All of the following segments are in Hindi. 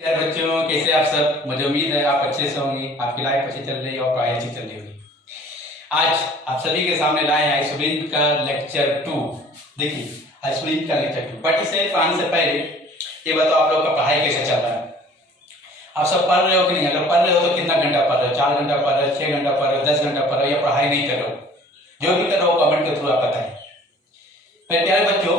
यार बच्चों, कैसे आप सब? मुझे उम्मीद है आप अच्छे से होंगे, आपकी लाइफ अच्छी चल रही है और पढ़ाई अच्छी चल रही होगी। आज आप सभी के सामने लाए हैं आइसोबेन का लेक्चर 2। देखिए, आइसोबेन का लेक्चर 2। बट इसे पढ़ाने से पहले ये बताओ, आप लोग का पढ़ाई कैसे चल रहा है? आप सब पढ़ रहे हो कि नहीं? अगर पढ़ रहे हो तो कितना घंटा पढ़ रहे हो? 4 घंटा पढ़ रहे हो, 6 घंटा पढ़ रहे हो, 10 घंटा पढ़ रहे हो, या पढ़ाई नहीं कर रहे हो? जो भी कर रहे हो कमेंट के थ्रू आप बताएं। मेरे प्यारे बच्चों,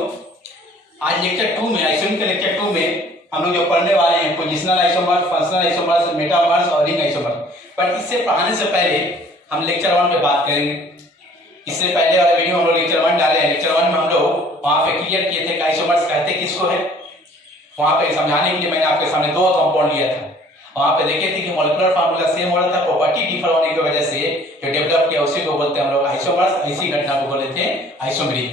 आज लेक्चर 2 में, आइसोबेन के लेक्चर 2 में हम लोग जो पढ़ने वाले हैं positional isomers, functional isomers, metamers और रिंग आइसोमर्स। बट इससे पढ़ाने से पहले हम लेक्चर 1 पे बात करेंगे। इससे पहले वाले वीडियो हम लोग लेक्चर 1 डाले हैं। लेक्चर 1 में हम लोग वहां पे क्लियर किए थे कि आइसोमर्स कहते किसको है। वहां पे समझाने के लिए मैंने आपके सामने 2 कंपाउंड लिया था। वहां पे देखे थे कि मॉलिक्यूलर फार्मूला सेम हो रहा था, प्रॉपर्टी डिफर होने की वजह से जो डेवलप किया उसी को बोलते हैं हम लोग आइसोमर्स। ऐसी घटना को बोले थे आइसोमेरी।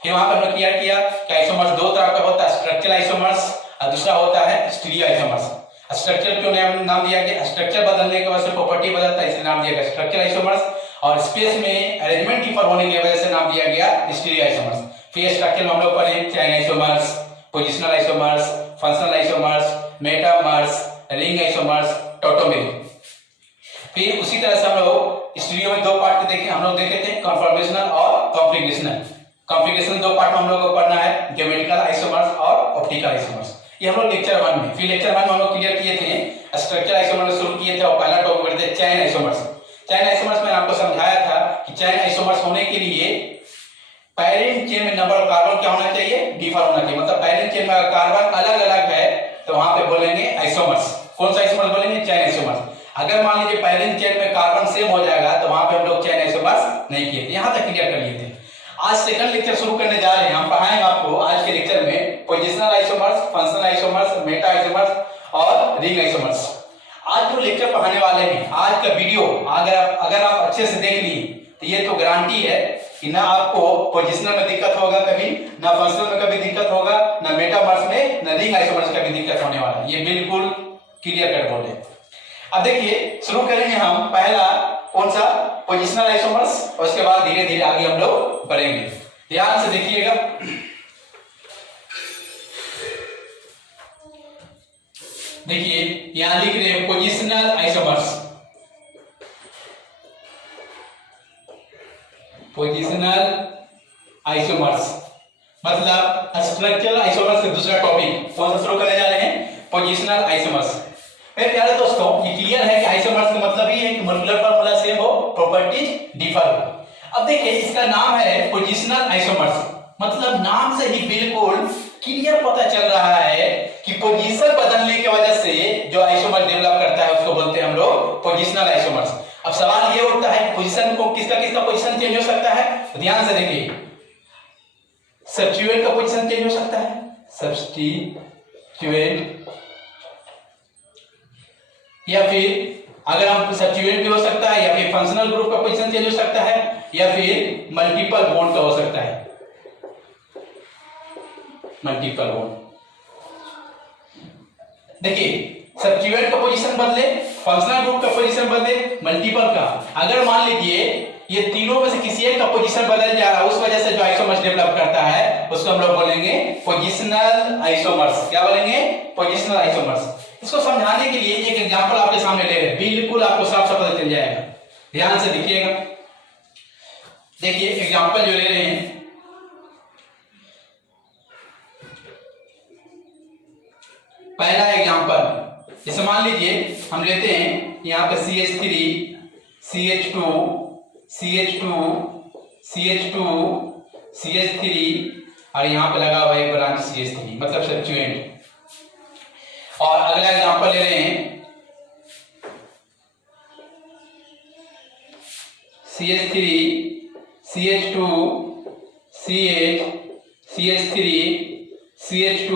फिर वहां पर हमने क्लियर किया कि आइसोमर्स 2 तरह का होता है, स्ट्रक्चरल आइसोमर्स और दूसरा होता है स्टीरियो आइसोमर्स। स्ट्रक्चर क्यों नाम दिया गया? स्ट्रक्चर बदलने की वजह से प्रॉपर्टी बदलता है, इसलिए नाम दिया गया स्ट्रक्चरल आइसोमर्स। और स्पेस में अरेंजमेंट डिफर होने की वजह से नाम दिया गया स्टीरियो आइसोमर्स। फिर स्ट्रक्चर में हम लोग पढ़े chain isomers, positional isomers, functional isomers, metamers, ring isomers, tautomery. फिर उसी तरह से हम लोग स्टीरियो में 2 पार्ट देखे, हम लोग देखे थे कन्फॉर्मेशनल और कॉन्फ़िगरेशनल। कॉन्फ़िगरेशन 2 पार्ट में हम लोग को पढ़ना है, ज्योमेट्रिकल आइसोमर्स और ऑप्टिकल आइसोमर्स। ये हम लोग लेक्चर 1 में। फिर लेक्चर 1 में हम लोग क्लियर किए थे स्ट्रक्चर आइसोमर में शुरू किए थे और पहला टॉपिक करते थे चेन आइसोमर्स। चेन आइसोमर्स में आपको समझाया था कि चेन आइसोमर्स होने के लिए पैरेंट चेन में नंबर ऑफ कार्बन क्या होना चाहिए? डिफर होना चाहिए। मतलब पैरेंट चेन में कार्बन अलग अलग है तो वहां पे बोलेंगे आइसोमर्स। कौन सा आइसोमर्स बोलेंगे? Chain isomers. अगर मान लीजिए पैरेंट चेन में कार्बन सेम हो जाएगा तो वहां पे हम लोग चेन आइसोमर्स नहीं किए थे। यहां तक क्लियर कर लिए थे। आज सेकंड लेक्चर शुरू करने जा रहे हैं। हम पढ़ाएंगे आपको आज के लेक्चर में positional isomers, functional isomers, Meta isomers और रिंग आइसोमर्स। आज जो लेक्चर पढ़ाने वाले हैं, आज का वीडियो अगर आप अच्छे से देख लिए तो ये तो गारंटी है कि ना आपको पोजिशनल में दिक्कत होगा कभी, ना फंक्शनल में कभी दिक्कत होगा, ना मेटामर्स में, ना रिंग आइसोमर्स का भी दिक्कत होने वाला है। ये बिल्कुल क्लियर कट बोल रहे। अब देखिए, शुरू करेंगे हम पहला कौन सा? पोजिशनल आइसोमर्स, और उसके बाद धीरे धीरे आगे हम लोग बढ़ेंगे। ध्यान से देखिएगा। देखिए यहां लिख रहे हैं पोजिशनल आइसोमर्स। पोजिशनल आइसोमर्स मतलब स्ट्रक्चरल आइसोमर्स का दूसरा टॉपिक कौन सा शुरू करने जा रहे हैं? Positional isomers. मेरे प्यारे दोस्तों, ये क्लियर है कि आइसोमर्स का मतलब ये है कि मॉलिक्यूलर फार्मूला सेम हो, प्रॉपर्टीज डिफर हो। अब देखिए, इसका नाम है पोजिशनल आइसोमर्स। मतलब नाम से ही बिल्कुल क्लियर पता चल रहा है कि पोजीशन बदलने की वजह से जो आइसोमर डेवलप करता है उसको बोलते हैं हम लोग पोजिशनल आइसोमर्स। अब सवाल ये उठता है पोजीशन को किसका पोजीशन चेंज हो सकता है? तो ध्यान से देखिए, सब्स्टिट्यूएंट का पोजीशन चेंज हो सकता है, सब्स्टिट्यूएंट, या फिर अगर हम सब्स्टिट्यूएंट भी हो सकता है, या फिर फंक्शनल ग्रुप का पोजीशन चेंज हो सकता है, या फिर मल्टीपल बॉन्ड का हो सकता है, मल्टीपल बॉन्ड। देखिए, सब्स्टिट्यूएंट का पोजीशन बदले, फंक्शनल ग्रुप का पोजीशन बदले, मल्टीपल का। अगर मान लीजिए ये तीनों में से किसी एक का पोजीशन बदल जा रहा है, उस वजह से जो आइसोमर्स डेवलप करता है उसको हम लोग बोलेंगे पोजिशनल आइसोमर्स। क्या बोलेंगे? Positional isomers. इसको समझाने के लिए एक एग्जांपल आपके सामने ले रहे हैं, बिल्कुल आपको साफ साफ पता चल जाएगा। ध्यान से देखिएगा। देखिए एग्जांपल जो ले रहे हैं, पहला एग्जांपल जैसे मान लीजिए हम लेते हैं यहाँ पे CH3, CH2, CH2, CH2, CH3 और यहाँ पे लगा हुआ एक ब्रांच CH3, मतलब सब्स्टिट्यूएंट। और अगला एग्जांपल ले रहे हैं CH3, CH2, CH, CH3, CH2,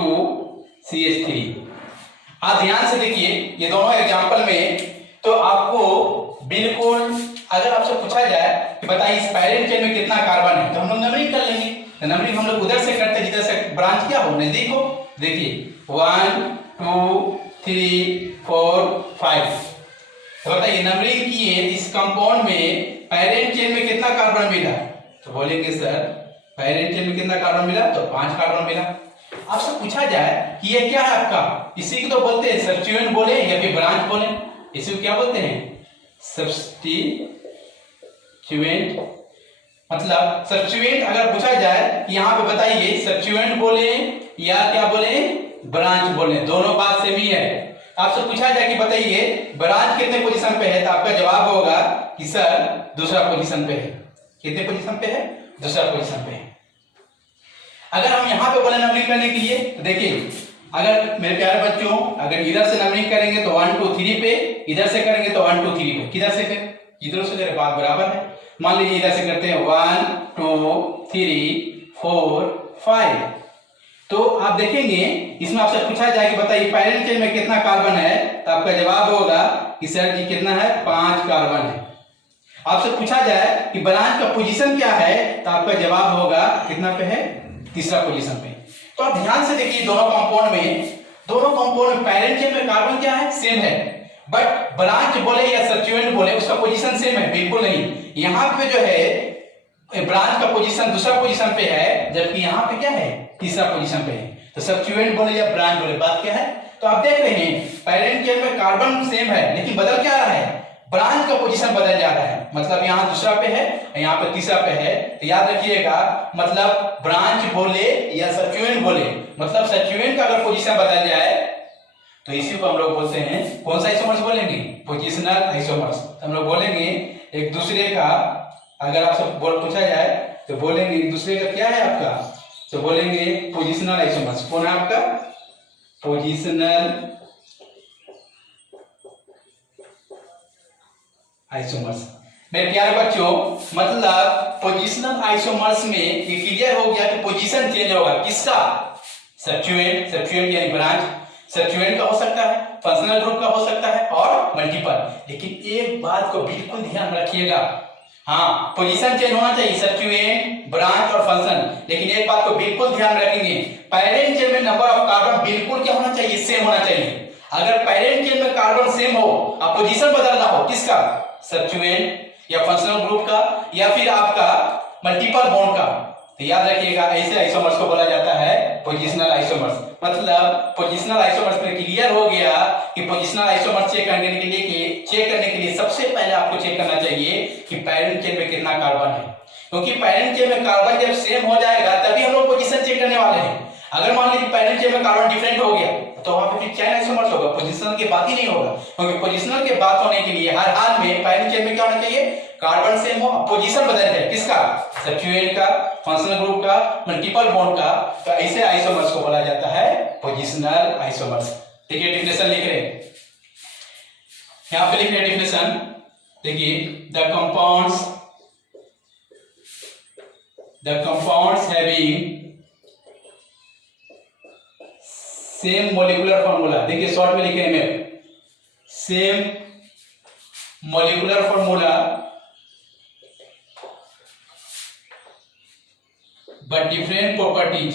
CH3। आप ध्यान से देखिए ये दोनों एग्जांपल में, तो आपको बिल्कुल अगर आपसे पूछा जाए कि बताइए इस पैरेंट चेन में कितना कार्बन है, तो हम लोग नंबरिंग कर लेंगे। नंबरिंग हम लोग उधर से करते जिधर से ब्रांच क्या हो, नजदीक हो। देखिए 1 2 3 4 5। तो बताइए नंबरिंग किए इस कंपाउंड में पैरेंट चेन में कितना कार्बन मिला? तो बोलेंगे सर पैरेंट चेन में कितना कार्बन मिला? तो 5 कार्बन मिला। आपसे पूछा जाए कि ये क्या है आपका, इसी को तो बोलते हैं सब्स्टिट्यूएंट बोले या फिर ब्रांच बोले, इसी को क्या बोलते हैं, सब्स्टिट्यूएंट। मतलब सब्स्टिट्यूएंट अगर पूछा जाए यहाँ पे बताइए सब्स्टिट्यूएंट बोले या क्या बोले, ब्रांच बोले, दोनों बात सेम ही है। आपसे पूछा जाए कि बताइए ब्रांच कितने पोजीशन पे है, तो आपका जवाब होगा कि सर दूसरा पोजीशन पे है। कितने पोजीशन पे है, दूसरा पोजीशन पे है। अगर हम यहाँ पे बोले नंबरिंग करने के लिए तो देखिए, अगर मेरे प्यारे बच्चों अगर इधर से नंबरिंग करेंगे तो 1 2 3 पे, इधर से करेंगे तो 1 2 3 पे, किधर से फिर इधर से मेरे बात बराबर है। मान लीजिए इधर से करते हैं 1 2 3 4 5, तो आप देखेंगे इसमें आपसे पूछा जाए कि बताइए पैरेंट चेन में कितना कार्बन है, तो आपका जवाब होगा कि सर जी कितना है, 5 कार्बन है। आपसे पूछा जाए कि ब्रांच का पोजीशन क्या है, तो आपका जवाब होगा कितना पे है, तीसरा पोजीशन पे। तो आप ध्यान से देखिए दोनों कंपाउंड में पैरेंट चेन में कार्बन क्या है, सेम है, बट ब्रांच बोले या सब्स्टिट्यूएंट बोले उसका पोजीशन सेम है, बिल्कुल नहीं। यहाँ पे जो है ब्रांच का पोजीशन दूसरा पोजीशन पे है, जबकि यहाँ पे क्या है, तीसरा पोजीशन पे है। तो सब्स्टिट्यूएंट बोले या ब्रांच बोले, बात क्या है। तो आप देख रहे हैं पैरेंट चेन में कार्बन सेम है, लेकिन बदल क्या रहा है, ब्रांच का पोजीशन बदल जा रहा है। मतलब यहाँ दूसरा पे है, यहाँ पे तीसरा पे है। तो याद रखिएगा, मतलब ब्रांच बोले या सब्स्टिट्यूएंट बोले, मतलब सब्स्टिट्यूएंट का अगर पोजीशन बदल जाए तो इसी को हम लोग बोलते हैं, कौन सा आइसोमर्स बोलेंगे, पोजिशनल आइसोमर्स। हम लोग बोलेंगे एक दूसरे का, अगर आपसे पूछा जाए तो बोलेंगे एक दूसरे का क्या है आपका, तो बोलेंगे पोजिशनल आइसोमर्स। कौन है आपका, पोजिशनल आइसोमर्स। मेरे प्यारे बच्चों, मतलब पोजिशनल आइसोमर्स में ये क्लियर हो गया कि पोजीशन चेंज होगा किसका, सब्स्टिट्यूएंट यानी ब्रांच। सब्स्टिट्यूएंट का हो सकता है, फंक्शनल ग्रुप का हो सकता है और मल्टीपल। लेकिन एक बात को बिल्कुल ध्यान रखिएगा, हाँ पोजीशन चेंज होना चाहिए सब्स्टिट्यूएंट, ब्रांच और फंक्शन, लेकिन एक बात को बिल्कुल ध्यान रखेंगे, पैरेंट चेन में नंबर ऑफ कार्बन बिल्कुल क्या होना चाहिए, सेम होना चाहिए। अगर पैरेंट चेन में कार्बन सेम हो और पोजीशन बदलना हो किसका, सब्स्टिट्यूएंट या फंक्शनल ग्रुप का या फिर आपका मल्टीपल बॉन्ड का, तो याद रखिएगा ऐसे आइसोमर्स को बोला जाता है पोजिशनल आइसोमर्स। मतलब पोजिशनल आइसोमर्स में क्लियर हो गया कि पोजिशनल आइसोमर्स चेक करने के लिए सबसे पहले आपको चेक करना चाहिए कि पैरेंट चेन में कितना कार्बन है, क्योंकि पैरेंट चेन में कार्बन जब सेम हो जाएगा तभी हम लोग पोजीशन चेक करने वाले हैं। अगर मान लीजिए पैरेंट चेन में कार्बन डिफरेंट हो गया तो वहां पे फिर चेन आइसोमर्स होगा, पोजीशनल की बात ही नहीं होगा। क्योंकि पोजीशनल की बात होने के लिए हर हाल में पैरेंट चेन में क्या होना चाहिए, कार्बन सेम हो, पोजीशन बदल जाए किसका, सब्स्टिट्यूएंट का, फंक्शनल ग्रुप का, मल्टीपल बॉन्ड का। तो ऐसे आइसोमर्स को बोला जाता है पोजिशनल आइसोमर्स। ठीक है, डेफिनेशन लिख रहे हैं, यहां पे लिख रहे हैं डेफिनेशन। देखिए the compounds having same molecular formula, देखिए शॉर्ट में लिखे हैं, same molecular formula but different properties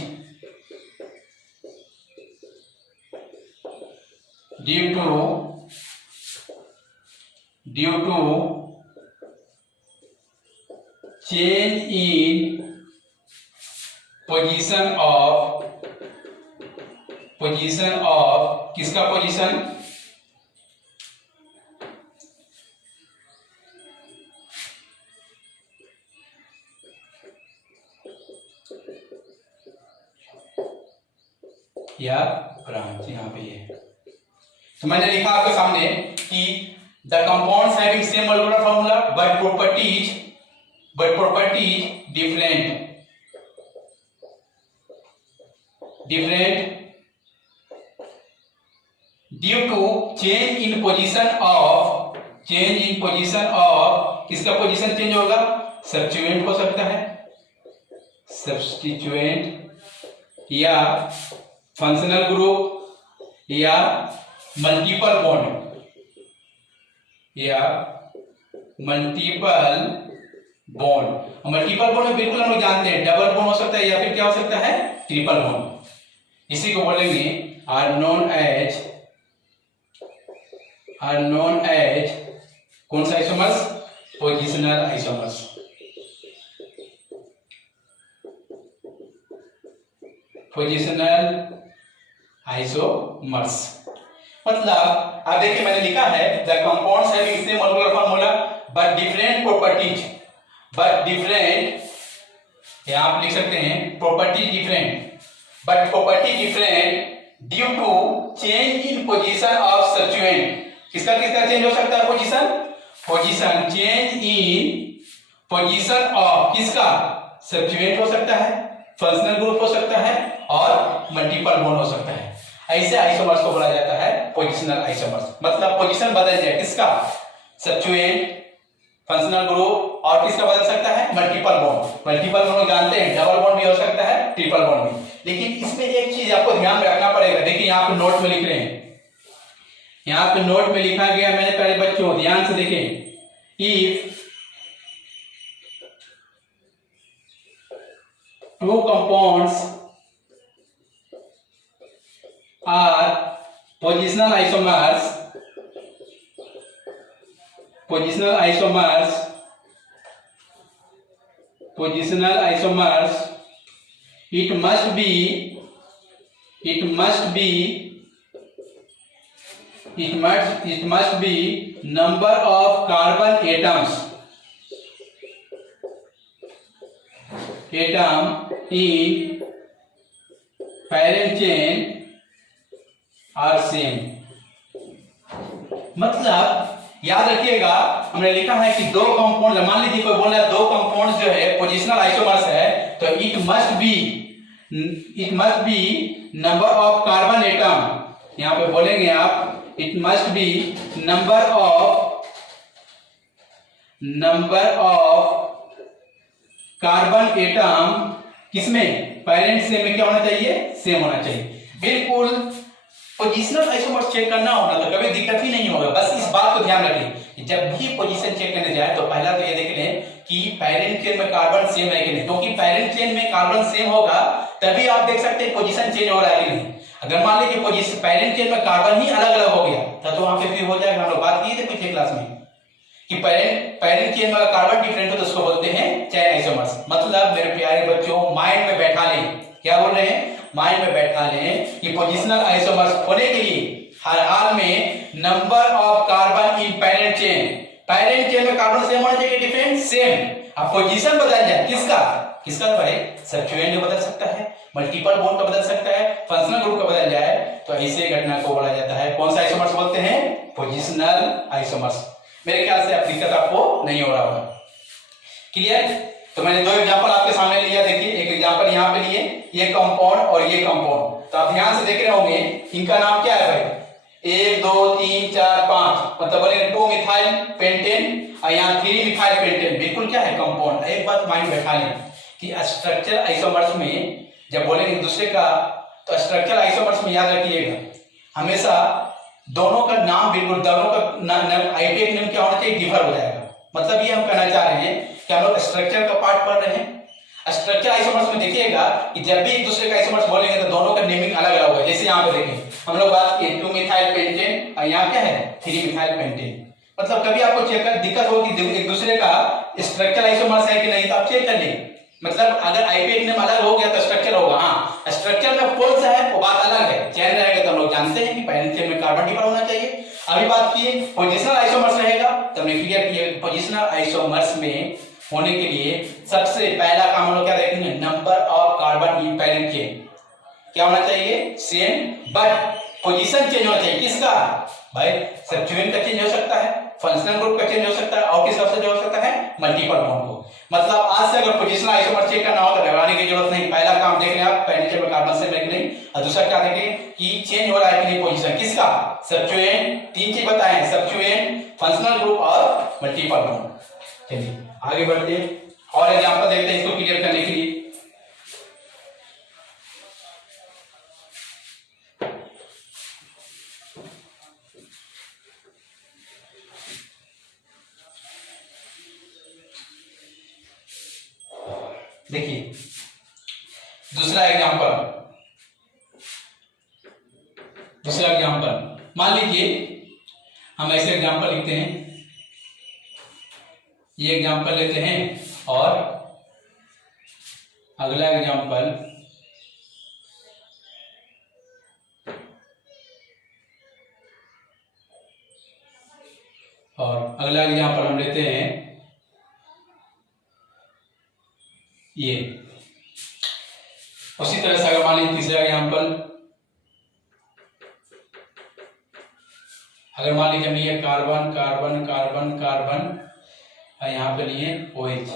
due to change in position of किसका पोजीशन, या ब्रांच, यहाँ पे है। तो मैंने लिखा आपके सामने कि the compounds having same molecular formula but properties different due to change in position of किसका पोजीशन चेंज होगा, सब्स्टिट्यूएंट हो सकता है, सब्स्टिट्यूएंट या फंक्शनल ग्रुप या मल्टीपल बॉन्ड मल्टीपल बॉन्ड में बिल्कुल हम लोग जानते हैं डबल बॉन्ड हो सकता है या फिर क्या हो सकता है, ट्रिपल बॉन्ड। इसी को बोलेंगे आर नोन एज कौन सा isomers, positional isomers. Positional isomers. मतलब आप देखिए मैंने लिखा है the compounds having same molecular formula but different properties, but different, यहां आप लिख सकते हैं property different, but property different due to change in position of substituent. किसका किसका चेंज हो सकता है position? Position change in position of किसका? सब्स्टिट्यूएंट हो सकता है, फंक्शनल ग्रुप हो सकता है और मल्टीपल बॉन्ड हो सकता है। ऐसे आइसोमर्स को बोला जाता है पोजिशनल आइसोमर्स। मतलब पोजीशन बदल जाए किसका? सब्स्टिट्यूएंट, फंक्शनल ग्रुप और किसका बदल सकता है? Multiple bond. मल्टीपल बॉन्ड जानते हैं डबल बॉन्ड भी हो सकता है, ट्रिपल बॉन्ड भी। लेकिन इसमें एक चीज आपको ध्यान में रखना पड़ेगा। देखिए यहाँ पे नोट में लिख रहे हैं, यहाँ पे नोट में लिखा गया मेरे प्यारे बच्चों ध्यान से देखें, if two compounds are positional isomers, positional isomers, positional isomers, it must be number of carbon atoms in parent chain are same। मतलब याद रखिएगा हमने लिखा है कि दो कंपाउंड, मान लीजिए कोई बोल रहा है दो कंपाउंड जो है पोजिशनल आइसोमर्स है, तो it must be number of carbon atom. यहां पे बोलेंगे आप it must be number of carbon atom किसमें? पेरेंट सेम में क्या होना चाहिए? सेम होना चाहिए। बिल्कुल पोजिशनल आइसोमर्स चेक करना होगा तो कभी दिक्कत ही नहीं होगा। बस इस बात को ध्यान रखें, जब भी पोजीशन चेक करने जाए तो पहला तो ये देख लें कि पेरेंट चेन में कार्बन सेम है कि नहीं, क्योंकि पेरेंट चेन में कार्बन सेम होगा तभी आप देख सकते हैं पोजीशन चेंज हो रहा है कि नहीं। अगर मान लीजिए पोजीशन पेरेंट चेन में कार्बन ही अलग अलग हो गया तो वहां पे भी हो जाएगा। हम लोग बात किए थे पिछले क्लास में कि पेरेंट चेन में कार्बन डिफरेंट हो तो उसको बोलते हैं चेन आइसोमर्स। मतलब मेरे प्यारे बच्चों माइंड में बैठा लें, क्या बोल रहे हैं? माइंड में बैठा लें कि पोजिशनल आइसोमर्स होने के लिए हर हाल में number of carbon in parent chain में कार्बन सेम होना चाहिए, डिफरेंट सेम। अब पोजीशन बदल जाए किसका भाई? सब्स्टिट्यूएंट बदल सकता है, मल्टीपल बॉन्ड का बदल सकता है, फंक्शनल ग्रुप का बदल जाए तो ऐसे घटना को बोला जाता है कौन सा आइसोमर्स बोलते हैं? Positional isomers. मेरे ख्याल से दिक्कत आपको नहीं हो रहा होगा। क्लियर? तो मैंने दो एग्जांपल आपके सामने लिया। देखिए एक एग्जांपल यहाँ पे लिए, ये कंपाउंड और ये कंपाउंड। तो आप ध्यान से देख रहे होंगे इनका नाम क्या है भाई? 1 2 3 4 5 मतलब बोले 2 मिथाइल पेंटेन और यहाँ 3 मिथाइल पेंटेन। बिल्कुल क्या है? कंपाउंड। एक बात माइंड बैठा लें कि स्ट्रक्चर आइसोमर्स में जब बोलेंगे एक दूसरे का तो स्ट्रक्चर आइसोमर्स में याद रखिएगा हमेशा दोनों का नाम बिल्कुल दोनों का आईपीएक नेम क्या होना चाहिए? डिफर हो जाएगा। मतलब ये हम कहना चाह रहे हैं कि हम लोग स्ट्रक्चर का पार्ट पढ़ रहे हैं। स्ट्रक्चर आइसोमर्स में देखिएगा कि जब भी एक दूसरे का आइसोमर्स बोलेंगे तो दोनों का नेमिंग अलग अलग होगा। जैसे यहाँ पे देखें हम लोग बात किए 2 मिथाइल पेंटेन और यहाँ क्या है? 3 मिथाइल पेंटेन। मतलब कभी आपको चेक कर दिक्कत होगी एक दूसरे का स्ट्रक्चर आइसोमर्स है कि नहीं तो आप चेक कर लें। मतलब अगर आईपीएक नेम अलग हो गया तो स्ट्रक्चर होगा। हाँ स्ट्रक्चर में कौन सा है वो बात अलग है, चेन रहेगा तो हम लोग जानते हैं कि पेरेंट चेन में कार्बन डिफर होना चाहिए। अभी बात किए पोजिशनल आइसोमर्स रहेगा तो हमने क्लियर किया पोजिशनल आइसोमर्स में होने के लिए सबसे पहला काम हम लोग क्या देखेंगे? Number of carbon in parent chain क्या होना चाहिए? सेम, बट पोजीशन चेंज होना चाहिए। किसका भाई? सब्स्टिट्यूएंट का चेंज हो सकता है, फंक्शनल ग्रुप का चेंज हो सकता है और किसका चेंज हो सकता है? मल्टीपल बॉन्ड को। मतलब आज से अगर पोजीशनल आइसोमर चेक करना हो तो घबराने की जरूरत नहीं। पहला काम देख लें आप पेरेंट चेन में कार्बन सेम है कि नहीं, और दूसरा क्या देखें कि चेंज हो रहा है कि नहीं पोजीशन किसका? सब्स्टिट्यूएंट। 3 चीज बताए हैं, सब्स्टिट्यूएंट, फंक्शनल ग्रुप और मल्टीपल बॉन्ड। चलिए आगे बढ़ते हैं और एग्जांपल देखते हैं इसको क्लियर करने के लिए। देखिए दूसरा एग्जांपल मान लीजिए हम ऐसे एग्जांपल लिखते हैं, ये एग्जांपल लेते हैं और अगला एग्जांपल और अगला एग्जाम्पल हम लेते हैं ये। उसी तरह से अगर मान लीजिए तीसरा एग्जाम्पल, अगर मान लीजिए हम लिए कार्बन कार्बन कार्बन कार्बन और यहाँ पे लिए OH,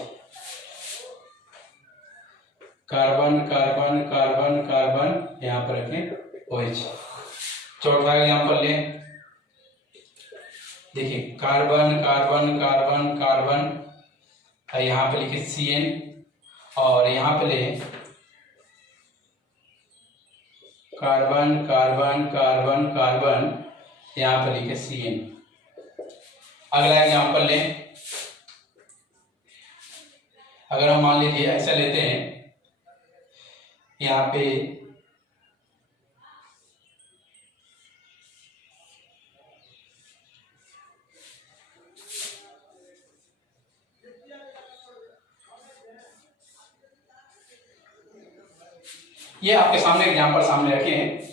carbon carbon carbon carbon यहाँ पर रखें OH। चौथा एग्जाम्पल लें, देखिए कार्बन कार्बन कार्बन कार्बन और यहाँ पे लिखे CN और यहाँ पे ले कार्बन कार्बन कार्बन कार्बन यहाँ पे लिखे CN। अगला एग्जाम्पल लें, अगर हम मान लीजिए ऐसा लेते हैं, यहाँ पे ये आपके सामने एग्जाम्पल सामने रखे हैं,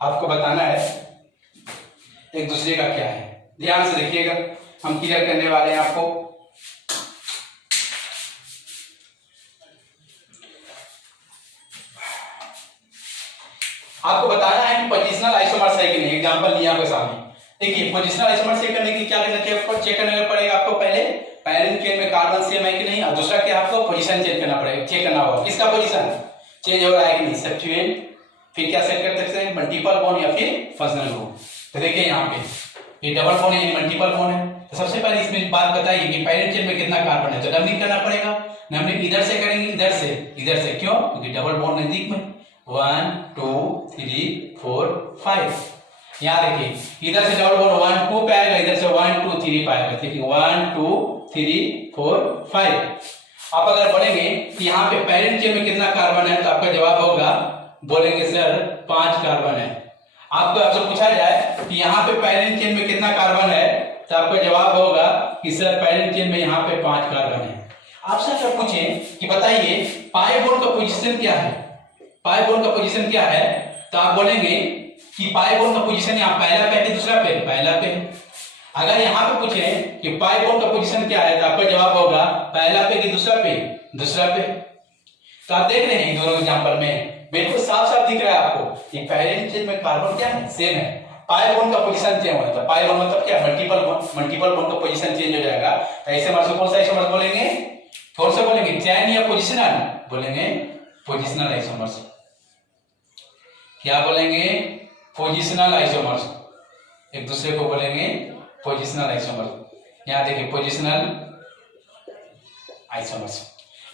आपको बताना है एक दूसरे का क्या है। ध्यान से देखिएगा, हम क्लियर करने वाले हैं आपको। आपको बताना है कि पोजिशनल आइसोमर्स है कि नहीं। एग्जांपल दिया आपके सामने, देखिए पोजिशनल आइसोमर्स चेक करने की क्या करना चाहिए, चेक करना पड़ेगा आपको पहले पैरेंट चेन में कार्बन सेम है कि नहीं, और दूसरा क्या आपको पोजीशन चेक करना पड़ेगा, चेक करना होगा किसका पोजीशन चेंज हो रहा है कि नहीं, सब्स्टिट्यूएंट। फिर क्या सेट कर सकते हैं, मल्टीपल बॉन्ड या फिर फंक्शनल ग्रुप। तो देखिए यहाँ पे ये डबल बॉन्ड है, मल्टीपल बॉन्ड है। तो सबसे पहले इसमें बात बताइए कि पैरेंट चेन में कितना कार्बन है, तो नंबरिंग करना पड़ेगा। नंबरिंग इधर से करेंगे, इधर से क्यों, क्योंकि डबल बॉन्ड नजदीक में 1 2 3 4 5। यहाँ देखिए इधर से डबल बॉन्ड 1 2 पे आएगा, इधर से 1 2 3 पे आएगा। देखिए 1 2 3 4 5। आप अगर बोलेंगे कि यहाँ पे पैरेंट चेन में कितना कार्बन है, तो आपका जवाब होगा, बोलेंगे सर 5 कार्बन है। आपको आपसे पूछा जाए कि यहाँ पे पैरेंट चेन में कितना कार्बन है, तो आपका जवाब होगा कि सर पैरेंट चेन में यहाँ पे 5 कार्बन है। आपसे अगर पूछे कि बताइए पाई बॉन्ड का पोजीशन क्या है, पाई बॉन्ड का पोजीशन क्या है, तो आप बोलेंगे कि पाई बॉन्ड का पोजीशन यहाँ पहला पे है, दूसरा पे, पहला पे। अगर यहाँ पे पूछे कि पाई बॉन्ड का पोजीशन क्या है, तो आपका जवाब होगा पहला पे कि दूसरा पे, दूसरा पे। तो आप देख रहे हैं दोनों एग्जांपल में बिल्कुल साफ साफ दिख रहा है आपको कि पैरेंट चेन में कार्बन क्या है, सेम है। पाई बॉन्ड का पोजीशन चेंज होता है, पाई बॉन्ड मतलब क्या, मल्टीपल बॉन्ड का पोजीशन चेंज हो जाएगा। तो ऐसे हमारे कौन सा आइसोमर्स बोलेंगे, कौन सा बोलेंगे, चेन या पोजिशनल, बोलेंगे पोजिशनल आइसोमर्स। क्या बोलेंगे, पोजिशनल आइसोमर्स, एक दूसरे को बोलेंगे पोजिशनल आइसोमर्स। यहाँ देखिए पोजिशनल आइसोमर्स,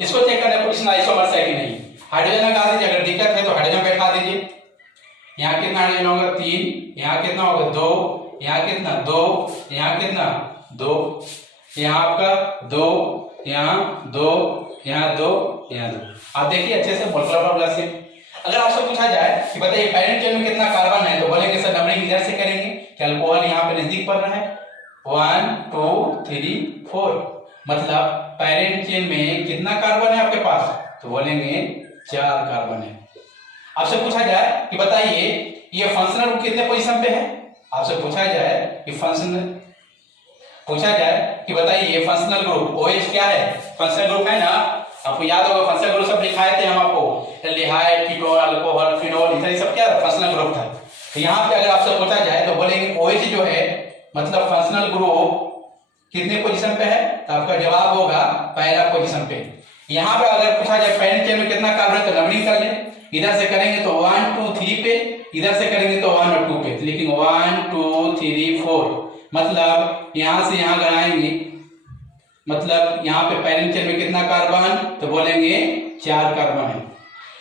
इसको चेक करना है पोजिशनल आइसोमर्स है कि नहीं। हाइड्रोजन लगा दीजिए, अगर दिक्कत है तो हाइड्रोजन बैठा दीजिए। यहाँ कितना हाइड्रोजन होगा, 3, यहाँ कितना होगा 2, यहाँ कितना 2, यहाँ कितना 2, यहाँ आपका 2, यहाँ 2, यहाँ 2, यहाँ 2। आप देखिए अच्छे से मोलकुलर फॉर्मूला से। अगर आपसे पूछा जाए कि बताइए पैरेंट चेन में कितना कार्बन है, तो बोलेंगे सर नंबरिंग इधर से करेंगे कि अल्कोहल यहाँ पे नजदीक पड़ रहा है, 1 2 3 4, मतलब पैरेंट चेन में कितना कार्बन है आपके पास, तो बोलेंगे 4 कार्बन है। आपसे पूछा जाए कि बताइए ये फंक्शनल ग्रुप कितने पोजीशन पे है, आपसे पूछा जाए कि बताइए ये फंक्शनल ग्रुप OH क्या है, फंक्शनल ग्रुप है ना। आपको याद होगा फंक्शनल ग्रुप सब लिखाए थे हम आपको, एल्डिहाइड, कीटोन, अल्कोहल, फिनोल, ये सब क्या फंक्शनल ग्रुप था। तो यहाँ पे अगर आपसे पूछा जाए तो बोलेंगे OH जो है मतलब फंक्शनल ग्रुप कितने पोजीशन पे है, तो आपका जवाब होगा पहला पोजीशन पे। यहाँ पे अगर पूछा जाए पैरेंट चेन में कितना कार्बन है, तो नंबरिंग कर ले, इधर से करेंगे तो 1 2 3 पे, इधर से करेंगे तो 1 और 2 पे, लेकिन 1 2 3 4, मतलब यहां से यहां लगाएंगे, मतलब यहाँ पे पैरेंट चेन में कितना कार्बन, तो बोलेंगे 4 कार्बन है।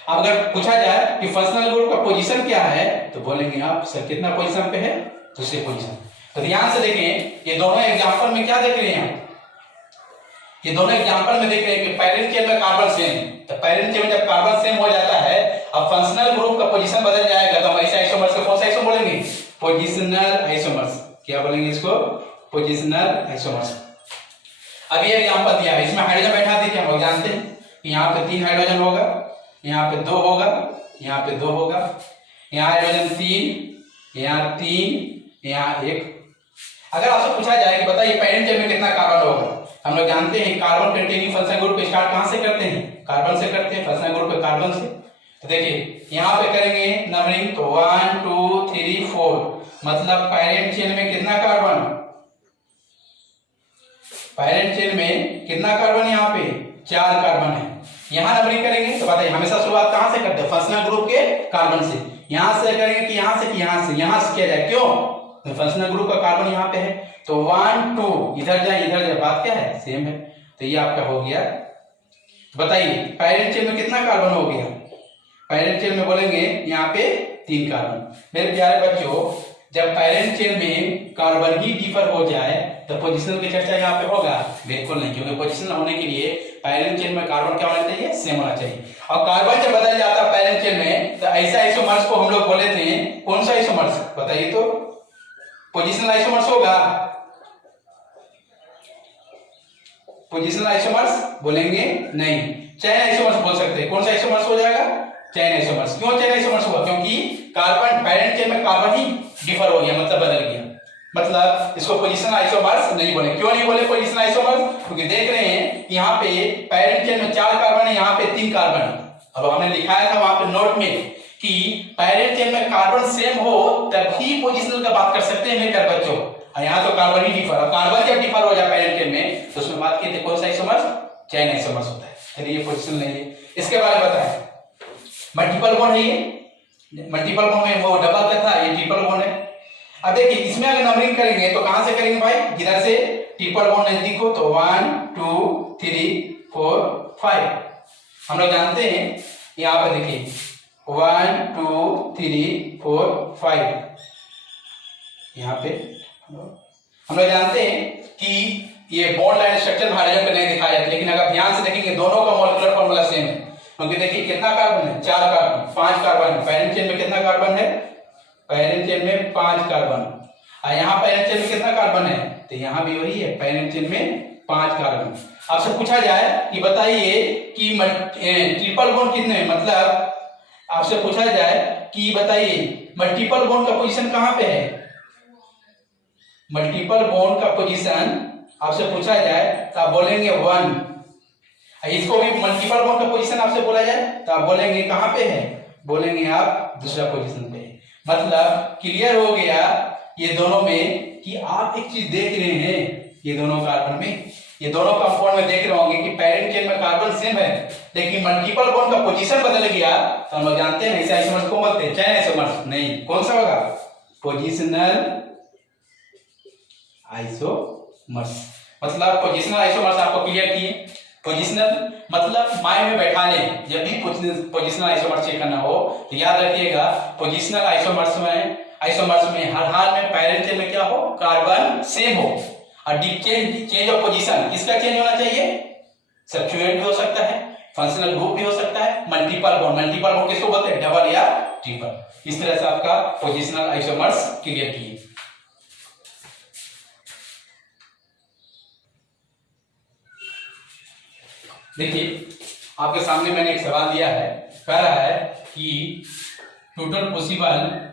अब अगर पूछा जाए कि फंक्शनल ग्रुप का पोजीशन क्या है, तो बोलेंगे आप सर कितना पोजीशन पे है, दूसरे पोजीशन। तो ध्यान से देखें, ये दोनों एग्जांपल में क्या देख रहे हैं, ये दोनों एग्जांपल में देख रहे हैं कि पैरेंट चेन में कार्बन सेम, तो पैरेंट चेन में जब कार्बन सेम हो जाता है, अब फंक्शनल ग्रुप का पोजीशन बदल जाएगा, तो हम ऐसे आइसोमर्स को कौन सा आइसोमर बोलेंगे, पोजिशनल आइसोमर्स। क्या बोलेंगे इसको, पोजिशनल आइसोमर्स। अब ये एग्जांपल दिया है, इसमें हाइड्रोजन बैठा दीजिए। हम लोग जानते हैं कि यहाँ पे 3 हाइड्रोजन होगा, यहाँ पे 2 होगा, यहाँ पे 2 होगा, यहाँ हाइड्रोजन 3, यहाँ 3, यहाँ 1। अगर आपसे पूछा जाए कि बताइए पेरेंट चेन में कितना कार्बन होगा, हम लोग जानते हैं carbon containing functional group start कहां से करते हैं, कार्बन से करते हैं, फंक्शनल ग्रुप कार्बन से। तो देखिए यहाँ पे करेंगे नंबरिंग तो 1 2 3 4, मतलब पेरेंट चेन में कितना कार्बन, पेरेंट चेन में कितना कार्बन, यहाँ पे 4 कार्बन है। यहाँ नंबरिंग करेंगे तो बताइए हमेशा शुरुआत कहां से करते हैं, फंक्शनल ग्रुप के कार्बन से। यहां से करेंगे कि यहां से कि यहां से किया जाए, क्यों, फंक्शनल ग्रुप का कार्बन यहाँ पे है तो 1 2 इधर जाए, बात क्या है, सेम है। तो ये आपका हो गया। बताइए पेरेंट चेन में कितना कार्बन हो गया, पेरेंट चेन में बोलेंगे यहाँ पे 3 कार्बन। मेरे प्यारे बच्चों, जब पेरेंट चेन में कार्बन ही डिफर हो जाए तो पोजीशनल की चर्चा यहाँ पे होगा, बिल्कुल नहीं, क्योंकि पोजीशनल होने के लिए पेरेंट चेन में कार्बन क्या होना चाहिए, सेम होना चाहिए। और कार्बन जब बदल जाता है पेरेंट चेन में तो ऐसा आइसोमर्स को हम लोग बोले थे, कौन सा आइसोमर्स बताइए तो, पोजीशनल आइसोमर्स होगा, पोजीशनल आइसोमर्स बोलेंगे नहीं, चेन आइसोमर्स बोल सकते हैं। कौन सा आइसोमर्स हो जाएगा, चेन आइसोमर्स। क्यों चेन आइसोमर्स हुआ, क्योंकि कार्बन पेरेंट चेन में कार्बन ही डिफर हो गया, मतलब बदल गया, मतलब इसको पोजीशनल आइसोमर्स नहीं बोले। क्यों नहीं बोले पोजीशनल आइसोमर्स, क्योंकि देख रहे हैं कि यहाँ पे पेरेंट चेन में 4 कार्बन है, यहाँ पे 3 कार्बन। अब हमने लिखाया था वहां पे नोट में कि पेरेंट चेन में कार्बन सेम हो तभी पोजीशनल का बात कर सकते हैं मेरे बच्चों। यहाँ तो कार्बन ही डिफर, कार्बन जब डिफर हो जाए पेरेंट चेन में तो उसमें बात की थी कौन सा आइसोमर्स, चेन आइसोमर्स होता है। चलिए ये पोजीशनल नहीं है। इसके बारे में बताएं, मल्टीपल बॉन्ड है ये, मल्टीपल बॉन्ड में वो डबल का था, ये ट्रिपल बॉन्ड है। अब देखिए इसमें अगर नंबरिंग करेंगे तो कहां से करेंगे भाई, इधर से ट्रिपल बॉन्ड नजदीक हो तो 1 2 3 4 5। हम लोग जानते हैं यहाँ पर देखिए 1 2 3 4 5, यहाँ पे हम लोग जानते हैं कि ये बॉन्ड लाइन स्ट्रक्चर हाइड्रोजन पे नहीं दिखाया जाता, लेकिन अगर ध्यान से देखेंगे दोनों का मॉलिक्यूलर फार्मूला सेम है। क्योंकि देखिए कितना कार्बन है, 4 कार्बन, 5 कार्बन है। पेरेंट चेन में कितना कार्बन है, पेरेंट चेन में 5 कार्बन, और यहाँ पेरेंट चेन में कितना कार्बन है, तो यहाँ भी वही है, पेरेंट चेन में 5 कार्बन। आपसे पूछा जाए कि बताइए कि ट्रिपल बॉन्ड कितने, मतलब आपसे पूछा जाए कि बताइए मल्टीपल बॉन्ड का पोजीशन कहां पे है, मल्टीपल बॉन्ड का पोजीशन आपसे पूछा जाए तो आप बोलेंगे 1। इसको भी मल्टीपल बॉन्ड का पोजीशन आपसे बोला जाए तो आप बोलेंगे कहां पे है, बोलेंगे आप दूसरा पोजीशन पे। मतलब क्लियर हो गया ये दोनों में कि आप एक चीज देख रहे हैं, ये दोनों कार्बन में, ये दोनों कंपाउंड में देख रहे होंगे कि पेरेंट चेन में कार्बन सेम है, लेकिन मल्टीपल बॉन्ड का पोजीशन बदल गया। तो हम लोग जानते हैं ऐसे आइसोमर्स को बोलते हैं चेन आइसोमर्स। नहीं, कौन सा होगा, पोजीशनल आइसोमर्स। मतलब पोजीशनल आइसोमर्स आपको क्लियर किए। पोजीशनल मतलब माइंड में बैठा लें, जब भी पोजीशनल आइसोमर्स चेक करना हो तो याद रखिएगा पोजीशनल आइसोमर्स में हर हाल में पेरेंट चेन में क्या हो, कार्बन सेम हो। और चेंज ऑफ पोजीशन किसका चेंज होना चाहिए, सब्स्टिट्यूएंट भी हो सकता है, फंक्शनल ग्रुप भी हो सकता है, मल्टीपल बॉन्ड किसको बोलते हैं, डबल या ट्रिपल। इस तरह से आपका पोजीशनल आइसोमर्स क्लियर किए। देखिए आपके सामने मैंने एक सवाल दिया है, कह रहा है कि total possible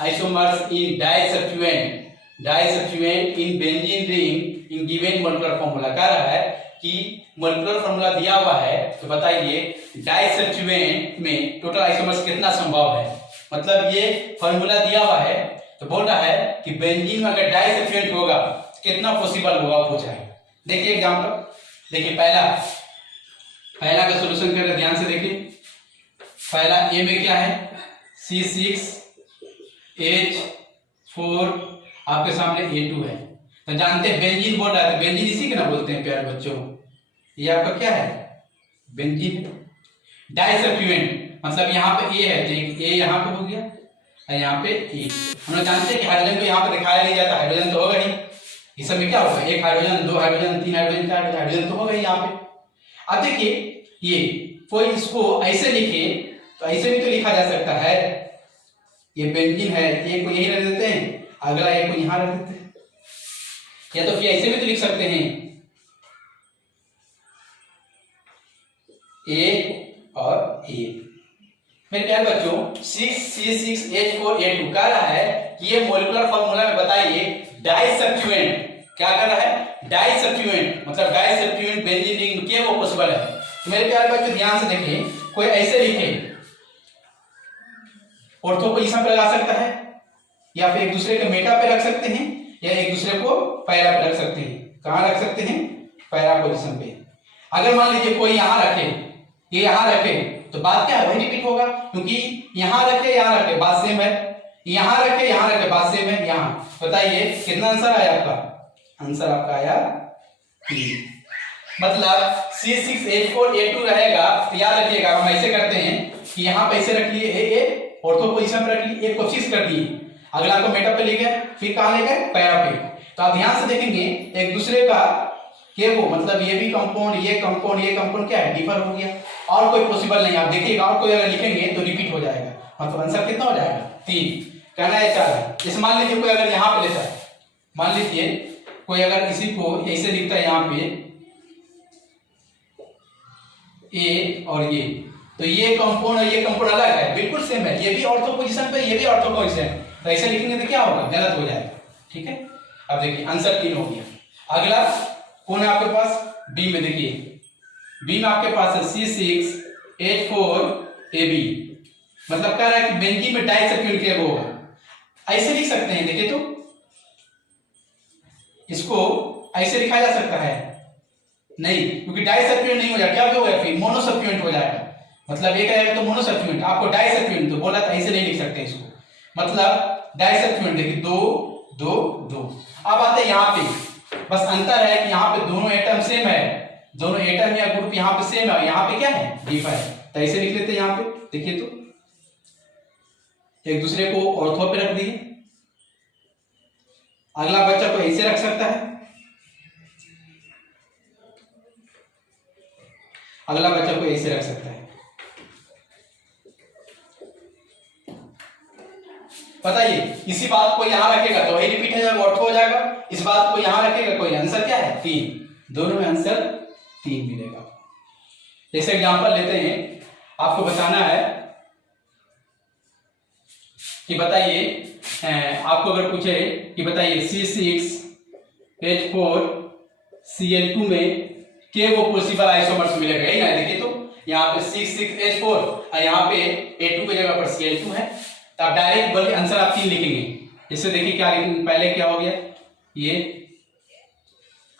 isomers in disubstituent in benzene ring in given molecular formula. कह रहा है कि मॉलिक्यूलर फार्मूला दिया हुआ है तो बताइए डाइसब्स्टिट्यूएंट में टोटल आइसोमर्स कितना संभव है। मतलब ये फार्मूला दिया हुआ है तो बोल रहा है कि बेंजीन में अगर डाइसब्स्टिट्यूएंट होगा कितना पॉसिबल होगा पूछा है। देखिए एग्जांपल, देखिए पहला का सॉल्यूशन कर रहे, ध्यान से देखिए। पहला ए में क्या है, C6H4, आपके सामने A2 है। तो जानते हैं बेंजीन बोल रहा है तो बेंजीन इसी के ना बोलते हैं प्यारे बच्चों। ये आपका क्या है, बेंजीन। डाइसब्स्टिट्यूएंट मतलब यहाँ पे ए है तो ए यहाँ पे हो गया और यहाँ पे ए। हम लोग जानते हैं कि हाइड्रोजन को यहाँ पे दिखाया नहीं जाता, हाइड्रोजन तो होगा ही। इस समय क्या होगा, 1 हाइड्रोजन 2 हाइड्रोजन 3 हाइड्रोजन 4 हाइड्रोजन तो होगा ही यहाँ पे। अब देखिए ये कोई इसको ऐसे लिखे तो ऐसे भी तो लिखा जा सकता है, ये बेंजीन है, एक को यही रख देते हैं, अगला एक को यहाँ रख देते हैं, या तो फिर ऐसे भी तो लिख सकते हैं ए और ए। मेरे प्यारे बच्चों 6C6H4A2 कह रहा है कि ये मोलिकुलर फॉर्मूला में बताइए डाइसब्स्टिट्यूएंट क्या कर रहा है, डाइसब्स्टिट्यूएंट मतलब डाइसब्स्टिट्यूएंट बेंजीन रिंग के वो पॉसिबल है। तो मेरे प्यारे बच्चों ध्यान से देखिए, कोई ऐसे लिखे ऑर्थो पोजीशन पे लगा सकता है, या फिर एक दूसरे के मेटा पे रख सकते हैं, या एक दूसरे को पैरा पे रख सकते हैं। कहां रख सकते हैं, पैरा पोजीशन पे। अगर मान लीजिए कोई यहां रखे, ये यहां रखे, तो बात क्या है, वही रिपीट होगा, क्योंकि यहां रखे यहां रखे बात सेम है, यहां रखे बात सेम है। यहां बताइए कितना आंसर आया आपका, आंसर आपका आया 3। मतलब C6H4A2 रहेगा। तो याद रखिएगा हम ऐसे करते हैं कि यहाँ पे ऐसे रख लिए ए ऑर्थो पोजीशन पे रख लिए, एक कोशिश कर दिए, अगला को मेटा पे ले गए, फिर कहां ले गए, पैरा पे। तो आप ध्यान से देखेंगे एक दूसरे का के वो मतलब ये भी कंपाउंड ये कंपाउंड क्या है, डिफर हो गया, और कोई पॉसिबल नहीं। आप देखिएगा और कोई अगर लिखेंगे तो रिपीट हो जाएगा, मतलब आंसर कितना हो जाएगा 3, कहना है 4। जैसे मान लीजिए कोई अगर यहाँ पे लेता है, मान लीजिए कोई अगर इसी को ऐसे लिखता है यहाँ पे ए और ये, तो ये कंपाउंड और ये कंपाउंड अलग है, बिल्कुल सेम है, ये भी ऑर्थो पोजीशन पे, ये भी ऑर्थो पोजीशन, तो ऐसे लिखेंगे तो क्या होगा, गलत हो जाएगा। ठीक है, अब देखिए आंसर 3 हो गया। अगला कौन है आपके पास, बी में देखिए, बी में आपके पास है C6H4AB, मतलब कह रहा है कि बेंजीन में डाइसब्स्टिट्यूएंट के वो होगा। ऐसे लिख सकते हैं, देखिए तो इसको ऐसे लिखा जा सकता है नहीं, क्योंकि डाइसब्स्टिट्यूएंट नहीं हो जाएगा, क्या हो जाएगा, फिर मोनोसब्स्टिट्यूएंट हो जाएगा। मतलब एक रहेगा तो मोनोसब्स्टिट्यूएंट, आपको डाइसब्स्टिट्यूएंट तो बोला था, ऐसे नहीं लिख सकते इसको, मतलब डाइसब्स्टिट्यूएंट देखिए 2 2 2। अब आते हैं यहाँ पे, बस अंतर है कि यहाँ पे दोनों एटम सेम है, दोनों एटम या ग्रुप यहाँ पे सेम है, यहाँ पे क्या है, डिफर है, तो ऐसे लिख लेते हैं। यहाँ पे देखिए तो एक दूसरे को ऑर्थो पे रख दिए, अगला बच्चा को ऐसे रख सकता है, अगला बच्चा को ऐसे रख सकता है। बताइए इसी बात को यहां रखेगा तो वही रिपीट हो जाएगा, ऑर्थो हो जाएगा, इस बात को यहां रखेगा कोई, आंसर क्या है 3, दोनों में आंसर 3 मिलेगा। जैसे एग्जांपल लेते हैं, आपको बताना है कि बताइए, आपको अगर पूछे कि बताइए C6H4Cl2 में के वो पॉसिबल आइसोमर्स मिलेगा, यही ना, देखिए तो यहाँ पे C6H4 और यहाँ पे A2 की जगह पर Cl2 है, तो आप डायरेक्ट बल्कि आंसर आप 3 लिखेंगे। इससे देखिए क्या लिखेंगे, पहले क्या हो गया, ये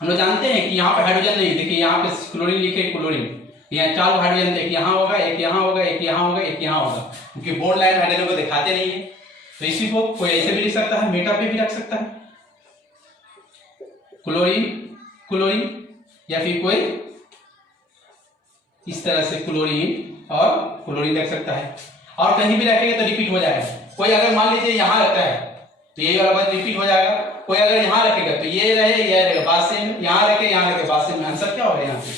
हम लोग जानते हैं कि यहाँ पे हाइड्रोजन नहीं, देखिए यहाँ पे क्लोरीन लिखे, क्लोरीन, यहाँ 4 हाइड्रोजन, एक यहाँ होगा, एक यहाँ होगा, एक यहाँ होगा, एक यहाँ होगा, क्योंकि बॉन्ड लाइन हाइड्रोजन को दिखाते नहीं है। तो इसी को कोई ऐसे भी लिख सकता है, मेटा पे भी रख सकता है, क्लोरीन क्लोरीन, या फिर कोई इस तरह से क्लोरीन और क्लोरीन रख सकता है, और कहीं भी रखेंगे तो रिपीट हो जाएगा। कोई अगर मान लीजिए यहाँ रखता है तो ये वाला बात रिपीट हो जाएगा, कोई अगर यहाँ रखेगा तो ये रहेगा बात सेम, यहाँ रखे बात सेम, आंसर क्या होगा यहाँ से।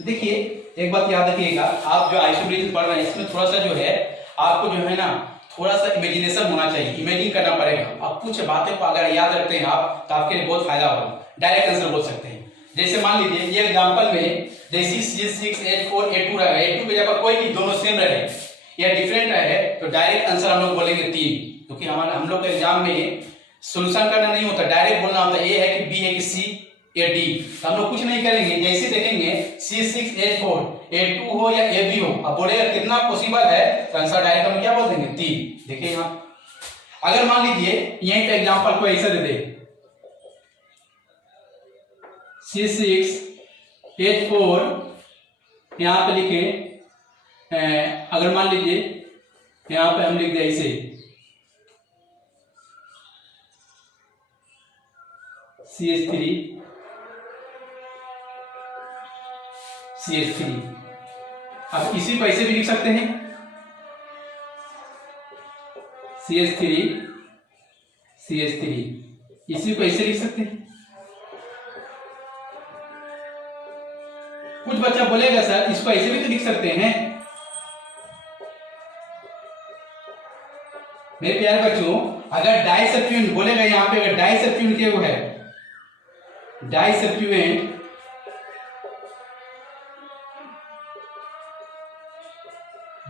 देखिए एक बात याद रखिएगा, आप जो आइसोब्रिज पढ़ रहे हैं इसमें थोड़ा सा जो है आपको जो है ना थोड़ा सा इमेजिनेशन होना चाहिए, इमेजिन करना पड़ेगा। आप कुछ बातें को अगर याद रखते हैं आप तो आपके लिए बहुत फायदा होगा, डायरेक्ट आंसर बोल सकते हैं। जैसे मान लीजिए ये एग्जांपल में जैसे C6H4A2 रहेगा, A2 की जगह कोई नहीं, दोनों सेम रहे या डिफरेंट रहे तो डायरेक्ट आंसर हम लोग बोलेंगे 3, क्योंकि हम लोग के एग्जाम में सोल्यूशन करना नहीं होता, डायरेक्ट बोलना होता है ए है कि बी है कि सी या डी। तो हम लोग कुछ नहीं करेंगे, जैसे देखेंगे C6H4A2 हो या AB हो, अब बोलेगा कितना पॉसिबल है तो आंसर डायरेक्ट हम क्या बोल देंगे 3। देखिए यहाँ अगर मान लीजिए यहीं पे एग्जांपल को ऐसा दे दे C6H4 यहाँ पे लिखे, अगर मान लीजिए यहाँ पे हम लिख दे ऐसे CH3 अब इसी को ऐसे भी लिख सकते हैं CH3 इसी को ऐसे लिख सकते हैं। कुछ बच्चा बोलेगा सर इसको ऐसे भी तो लिख सकते हैं। मेरे प्यारे बच्चों अगर डाइसब्स्टिट्यूएंट बोलेगा यहाँ पे, अगर डाइसब्स्टिट्यूएंट के वो है डाइसब्स्टिट्यूएंट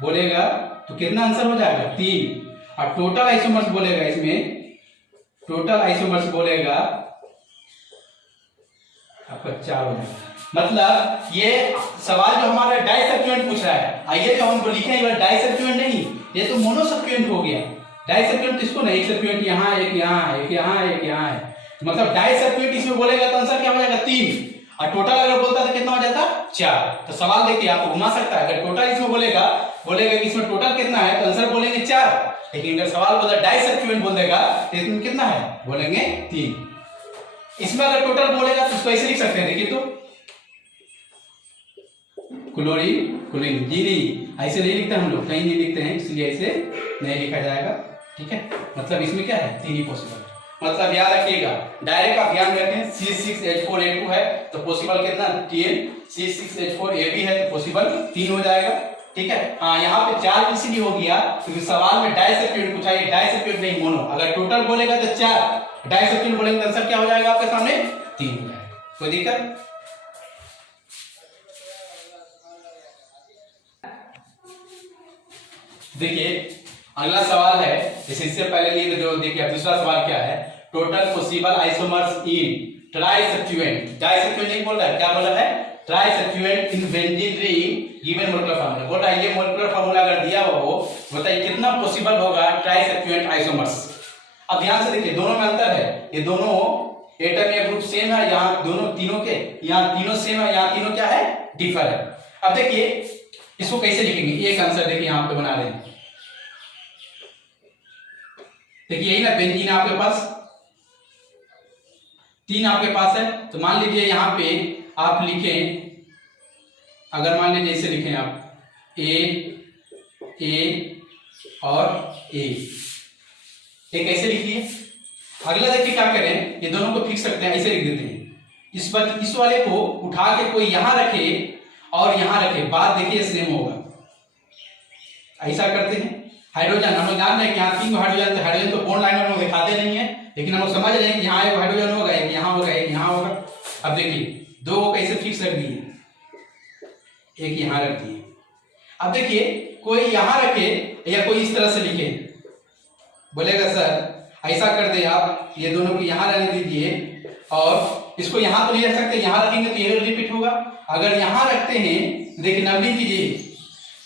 बोलेगा तो कितना आंसर हो जाएगा 3। और टोटल आइसोमर्स बोलेगा, इसमें टोटल आइसोमर्स बोलेगा आपका 4 हो जाएगा। मतलब ये सवाल जो हमारा डाइसब्स्टिट्यूएंट पूछ रहा है, आइए जो हम लिखे हैं डाइसब्स्टिट्यूएंट नहीं, ये तो मोनोसब्स्टिट्यूएंट हो गया। डाइसब्स्टिट्यूएंट किसको नहीं, एक सब्स्टिट्यूएंट यहाँ, एक यहाँ, एक यहाँ, एक यहाँ है, मतलब डाइसब्स्टिट्यूएंट इसमें बोलेगा तो आंसर क्या हो जाएगा 3, और टोटल अगर बोलता तो कितना हो जाता 4। तो सवाल देखिए आपको घुमा सकता है, अगर टोटल इसमें बोलेगा कि इसमें टोटल कितना है तो आंसर बोलेंगे 4, लेकिन अगर सवाल बोला डाइसब्स्टिट्यूएंट बोल देगा तो इसमें कितना है बोलेंगे 3। इसमें अगर टोटल बोलेगा तो इसको ऐसे लिख सकते हैं, देखिए तो क्लोरीन क्लोरीन जी नहीं, ऐसे नहीं लिखते हम लोग, कहीं नहीं लिखते हैं, इसलिए ऐसे नहीं लिखा जाएगा, ठीक है। मतलब इसमें क्या है 3 ही पॉसिबल, मतलब याद रखिएगा, डायरेक्ट आप ध्यान रखें C6H4A2 है तो पॉसिबल कितना 3, C6H4AB है तो पॉसिबल 3 हो जाएगा, ठीक है। हाँ यहाँ पे 4 इसलिए हो गया क्योंकि सवाल में डाइसब्स्टिट्यूएंट पूछा है, डाइसब्स्टिट्यूएंट नहीं मोनो, अगर टोटल बोलेगा तो 4, डाइसब्स्टिट्यूएंट बोलेंगे तो आंसर क्या हो जाएगा आपके सामने 3 हो जाएगा। कोई दिक्कत? देखिए अगला सवाल है, इससे पहले लिए जो देखिए दूसरा सवाल क्या है, total possible isomers in trisubstituent, disubstituent नहीं बोल रहा है, क्या बोला है trisubstituent in benzene ring given molecular formula, बोल रहा है ये मोलेकुलर फार्मूला अगर दिया हुआ हो बताइए कितना पॉसिबल होगा ट्राइसब्स्टिट्यूएंट आइसोमर्स। अब ध्यान से देखिए दोनों में अंतर है, ये दोनों एटम या ग्रुप सेम है, यहाँ दोनों तीनों के यहाँ तीनों सेम है, यहाँ तीनों क्या है डिफर है। अब देखिए इसको कैसे लिखेंगे, एक आंसर देखिए यहाँ पे बना रहे हैं, देखिए यही ना बेंजीन आपके पास 3 आपके पास है, तो मान लीजिए यहाँ पे आप लिखें, अगर मान लीजिए इसे लिखें आप ए और ए, एक ऐसे लिखिए। अगला देखिए क्या करें, ये दोनों को फिक्स करते हैं, ऐसे लिख देते हैं, इस वाले को उठा के कोई यहां रखे और यहां रखे, बात देखिए सेम होगा, ऐसा करते हैं। हाइड्रोजन हम लोग जान रहे हैं कि यहाँ 3 हाइड्रोजन, तो हाइड्रोजन तो बॉन्ड लाइन में हम लोग दिखाते नहीं है, लेकिन हम लोग समझ रहे हैं कि यहाँ एक हाइड्रोजन होगा, एक यहाँ होगा, एक यहाँ होगा। अब देखिए 2 को कैसे फिक्स रख दिए, एक यहाँ रख दिए। अब देखिए कोई यहाँ रखे या कोई इस तरह से लिखे, बोलेगा सर ऐसा कर दे आप, ये दोनों को यहाँ रहने दीजिए और इसको यहाँ तो नहीं रख सकते, यहाँ रखेंगे तो ये रिपीट होगा। अगर यहाँ रखते हैं, देखिए नंबरिंग कीजिए,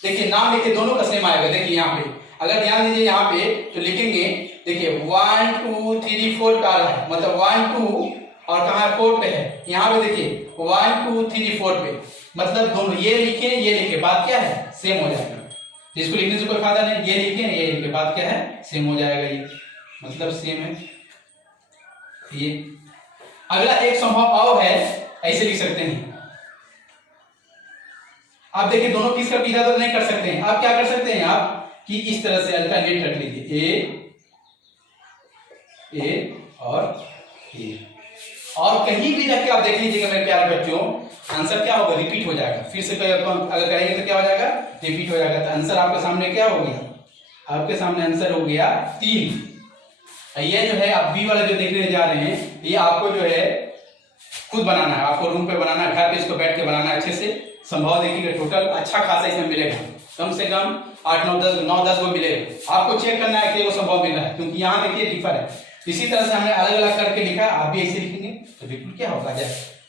देखिए नाम लिखे दोनों का सेम आएगा। देखिए यहाँ पे अगर ध्यान दीजिए यहाँ पे तो लिखेंगे, देखिए 1 2 3 4 पे आ रहा है, मतलब 1 2 और कहाँ 4 पे है, यहाँ पे देखिए 1 2 3 4 पे, मतलब दोनों ये लिखे बात क्या है सेम हो जाएगा। इसको लिखने से कोई फायदा नहीं, ये लिखे बात क्या है सेम हो जाएगा, ये मतलब सेम है ये। अगला एक संभव और है, ऐसे लिख सकते हैं आप, देखिए दोनों किस का इजाजत नहीं कर सकते हैं, आप क्या कर सकते हैं आप कि इस तरह से अल्टरनेट रख लीजिए, ए और ए, और कहीं भी रख के आप देख लीजिएगा मेरे प्यारे बच्चों, आंसर क्या होगा रिपीट हो जाएगा। फिर से अगर करेंगे तो क्या हो जाएगा रिपीट हो जाएगा। तो आंसर आपके सामने क्या हो गया, आपके सामने आंसर हो गया 3। ये जो है आप बी वाला जो देखने जा रहे हैं, ये आपको जो है खुद बनाना है, आपको रूम पे बनाना है, घर पे इसको बैठ के बनाना है अच्छे से। संभव देखिएगा टोटल अच्छा खासा इसमें मिलेगा, कम से कम 8 9 10 को मिलेगा। आपको चेक करना है कि वो संभव मिल रहा है, क्योंकि यहाँ देखिए डिफर है। इसी तरह से हमने अलग अलग करके लिखा है, आप भी ऐसे लिखेंगे तो बिल्कुल क्या होगा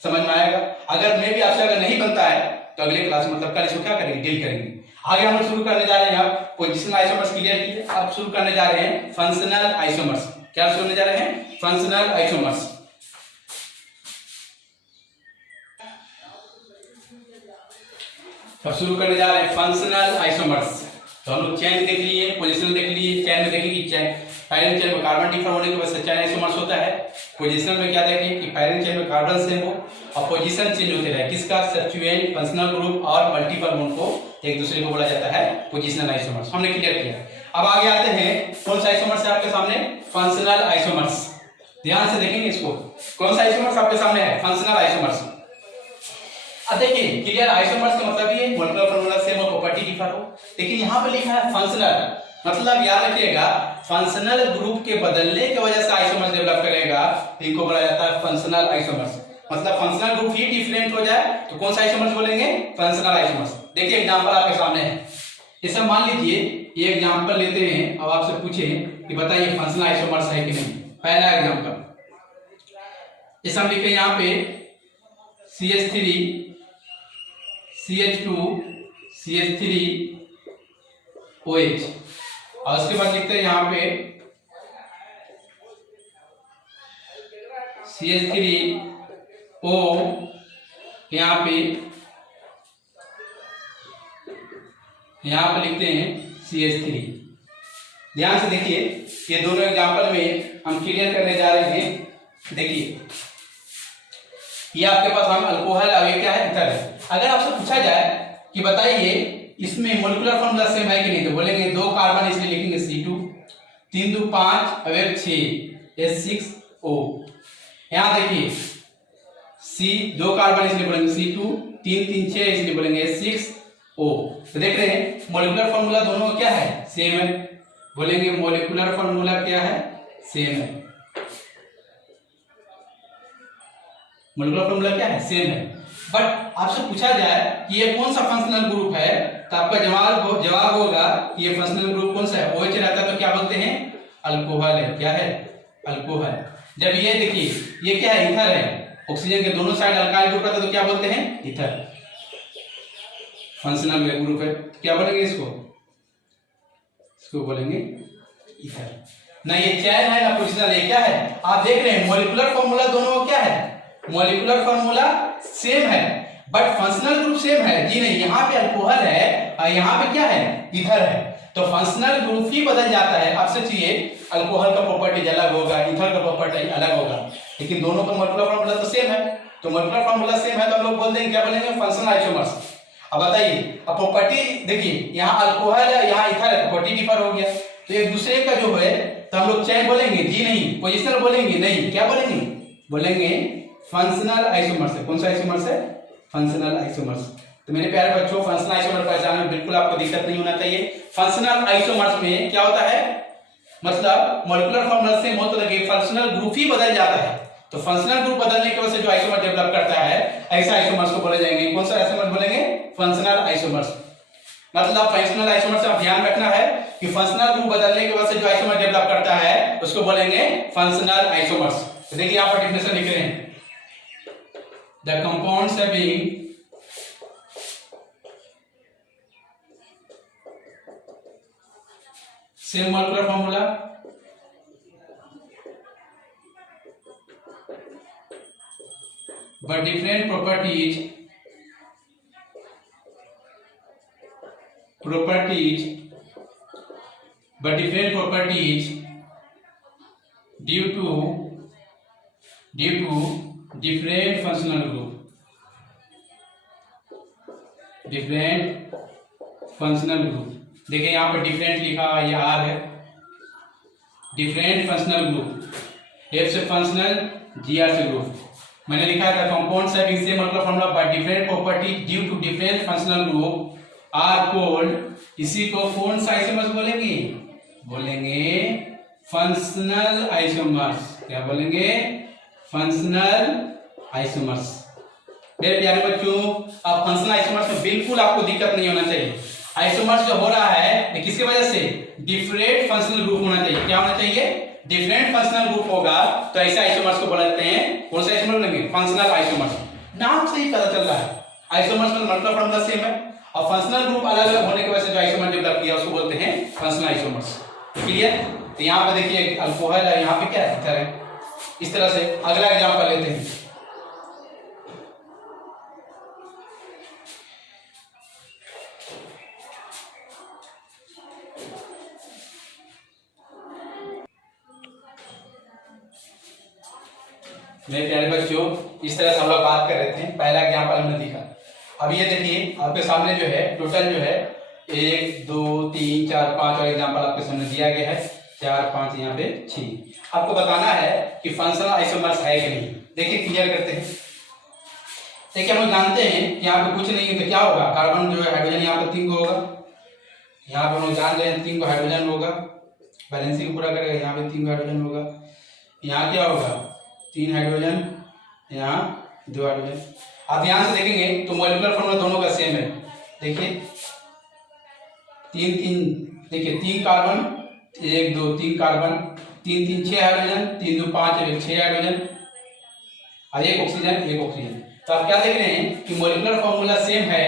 समझ में आएगा। अगर मैं भी आपसे अगर नहीं बनता है तो अगले क्लास मतलब कल इसको क्या करेंगे डील करेंगे। आगे हम लोग शुरू करने जा रहे हैं, आप पोजिशनल आइसोमर्स क्लियर कीजिए। आप शुरू करने जा रहे हैं फंक्शनल आइसोमर्स। क्या शुरू करने जा रहे हैं फंक्शनल आइसोमर्स। शुरू करने जा रहे हैं फंक्शनल आइसोमर्स। तो हम लोग चेन देख लिए, पोजीशनल देख लिए। चेन में देखेंगे चेन पैरेंट चेन में कार्बन डिफर होने की वजह से चेन आइसोमर्स होता है। पोजीशनल में क्या देखेंगे कि पैरेंट चेन में कार्बन सेम हो और पोजीशन चेंज होते रहे, किसका सब्स्टिट्यूएंट फंक्शनल ग्रुप और मल्टीपल बॉन्ड को एक दूसरे को बोला जाता है पोजीशनल आइसोमर्स। हमने क्लियर किया। अब आगे आते हैं कौन सा आइसोमर्स है आपके सामने फंक्शनल आइसोमर्स। ध्यान से देखेंगे इसको, कौन सा आइसोमर्स आपके सामने है फंक्शनल आइसोमर्स। अब देखिए क्लियर आइसोमर्स का मतलब ये मोलेकुलर फार्मूला सेम और प्रॉपर्टी डिफर हो, लेकिन यहाँ पे लिखा है फंक्शनल, मतलब याद रखिएगा फंक्शनल ग्रुप के बदलने की वजह से आइसोमर्स डेवलप करेगा, इनको बोला जाता है फंक्शनल आइसोमर्स। मतलब फंक्शनल ग्रुप ही डिफरेंट हो जाए तो कौन सा आइसोमर्स बोलेंगे फंक्शनल आइसोमर्स। देखिए एग्जांपल आपके सामने है, ये सब मान लीजिए ये एग्जांपल लेते हैं। अब आपसे पूछे कि बताइए फंक्शनल आइसोमर्स है कि नहीं। पहला एग्जांपल इस हम लिखे यहाँ पे CH3 CH2 CH3 OH, और उसके बाद लिखते हैं यहाँ पे CH3O, यहाँ पे लिखते हैं CH3। ध्यान से देखिए, ये दोनों एग्जांपल में हम क्लियर करने जा रहे हैं। देखिए ये आपके पास हम अल्कोहल और ये क्या है, ईथर है। अगर आपसे पूछा जाए कि बताइए इसमें मोलिकुलर फॉर्मूला सेम है कि नहीं, तो बोलेंगे 2 कार्बन इसलिए लिखेंगे C2, 3 2 5 और 6 H6O। यहाँ देखिए दो कार्बन इसलिए बोलेंगे C2, 3 3 6 इसलिए बोलेंगे H6O। तो देख रहे हैं मोलिकुलर फॉर्मूला दोनों क्या है, सेम है। बोलेंगे मोलिकुलर फॉर्मूला क्या है, सेम है। मोलिकुलर फॉर्मूला क्या है, सेम है। बट आपसे पूछा जाए कि ये कौन सा फंक्शनल ग्रुप है, तो आपका जवाब होगा कि ये फंक्शनल ग्रुप कौन सा है, OH रहता है तो क्या बोलते हैं, अल्कोहल है। क्या है, अल्कोहल। जब ये देखिए ये क्या है, ईथर है। ऑक्सीजन के दोनों साइड अल्काइल ग्रुप रहता है तो क्या बोलते हैं, ईथर। फंक्शनल ग्रुप है, क्या बोलेंगे इसको बोलेंगे ईथर। ना ये चैन है ना पोजिशनल, ये क्या है, आप देख रहे हैं मोलिकुलर फॉर्मूला दोनों क्या है, मोलिकुलर फॉर्मूला सेम है बट फंक्शनल ग्रुप सेम है जी नहीं। यहाँ पे अल्कोहल है और यहाँ पे क्या है, ईथर है, तो फंक्शनल ग्रुप ही बदल जाता है। आपसे चाहिए अल्कोहल का प्रॉपर्टीज अलग होगा, ईथर का प्रॉपर्टी अलग होगा, लेकिन दोनों का मोलिकुलर फॉर्मूला तो सेम है। तो मोलिकुलर फॉर्मूला सेम है तो हम लोग बोल देंगे, क्या बोलेंगे, फंक्शनल आइसोमर्स। अब बताइए, अब प्रॉपर्टी देखिए, यहाँ अल्कोहल है यहाँ ईथर है, प्रॉपर्टी डिफर हो गया, तो एक दूसरे का जो है तो हम लोग चैन बोलेंगे जी नहीं, पोजिशनल बोलेंगे नहीं, क्या बोलेंगे, बोलेंगे फंक्शनल आइसोमर्स है। कौन सा आइसोमर्स है, फंक्शनल आइसोमर्स। तो मेरे प्यारे बच्चों, फंक्शनल आइसोमर पहचानने में बिल्कुल आपको दिक्कत नहीं होना चाहिए। फंक्शनल आइसोमर्स में क्या होता है, मतलब मॉलिक्यूलर फॉर्मूला से मतलब कि फंक्शनल ग्रुप ही बदल जाता है। तो फंक्शनल ग्रुप बदलने की वजह से जो आइसोमर डेवलप करता है, ऐसे आइसोमर्स को बोले जाएंगे, कौन सा आइसोमर बोलेंगे, फंक्शनल आइसोमर्स। मतलब फंक्शनल आइसोमर से आप ध्यान रखना है कि फंक्शनल ग्रुप बदलने की वजह से जो आइसोमर डेवलप करता है उसको बोलेंगे फंक्शनल आइसोमर्स। तो देखिए यहाँ पर डेफिनेशन लिख रहे हैं, the compounds having same molecular formula but different properties due to different functional group, देखिए यहाँ पे डिफरेंट लिखा है, ये आर है, डिफरेंट फंक्शनल ग्रुप, एफ से फंक्शनल, जीआर से ग्रुप। मैंने लिखा था compounds having same molecular formula but different property due to different functional group are called, इसी को कौन सा आइसोमर्स बोलेंगे, फंक्शनल आइसोमर्स। क्या बोलेंगे, फंक्शनल आइसोमर्स। मेरे प्यारे बच्चों, अब फंक्शनल आइसोमर्स में बिल्कुल आपको दिक्कत नहीं होना चाहिए। आइसोमर्स जो हो रहा है किसकी वजह से, डिफरेंट फंक्शनल ग्रुप होना चाहिए। क्या होना चाहिए, डिफरेंट फंक्शनल ग्रुप होगा तो ऐसे आइसोमर्स को बोलते हैं, कौन सा आइसोमर बोलेंगे, फंक्शनल आइसोमर्स। नाम से ही पता चल रहा है आइसोमर्स में मोलेकुलर फॉर्मूला सेम है और फंक्शनल ग्रुप अलग अलग होने की वजह से जो आइसोमर डेवलप किया उसको बोलते हैं फंक्शनल आइसोमर्स। क्लियर। तो यहाँ पे देखिए अल्कोहल है, यहाँ पे क्या है, ईथर है। इस तरह से अगला एग्जांपल लेते हैं, मेरे प्यारे बच्चों, इस तरह से हम लोग बात कर रहे थे, पहला एग्जांपल हमने दिखा। अब ये देखिए आपके सामने जो है टोटल जो है 1 2 3 4 5 और एग्जांपल आपके सामने दिया गया है, 4 5 यहाँ पे 6। आपको बताना है कि फंक्शनल आइसोमर्स है कि नहीं। देखिए क्लियर करते हैं। देखिए हम लोग जानते हैं कि यहाँ पे कुछ नहीं है तो क्या होगा, कार्बन जो है हाइड्रोजन यहाँ पे 3 को होगा, यहाँ पे हम लोग जान रहे हैं 3 को हाइड्रोजन होगा, बैलेंसिंग पूरा करेगा, यहाँ पे 3 हाइड्रोजन होगा, यहाँ क्या होगा 3 हाइड्रोजन, यहाँ 2 हाइड्रोजन। आप ध्यान से देखेंगे तो मॉलिक्यूलर फॉर्मूला दोनों का सेम है। देखिए 3 3 देखिए 3 कार्बन, 1 2 3 कार्बन, 3 3 6 हाइड्रोजन, 3 2 5 1 6 हाइड्रोजन और एक ऑक्सीजन। तो आप क्या देख रहे हैं कि मॉलिक्यूलर फॉर्मूला सेम है,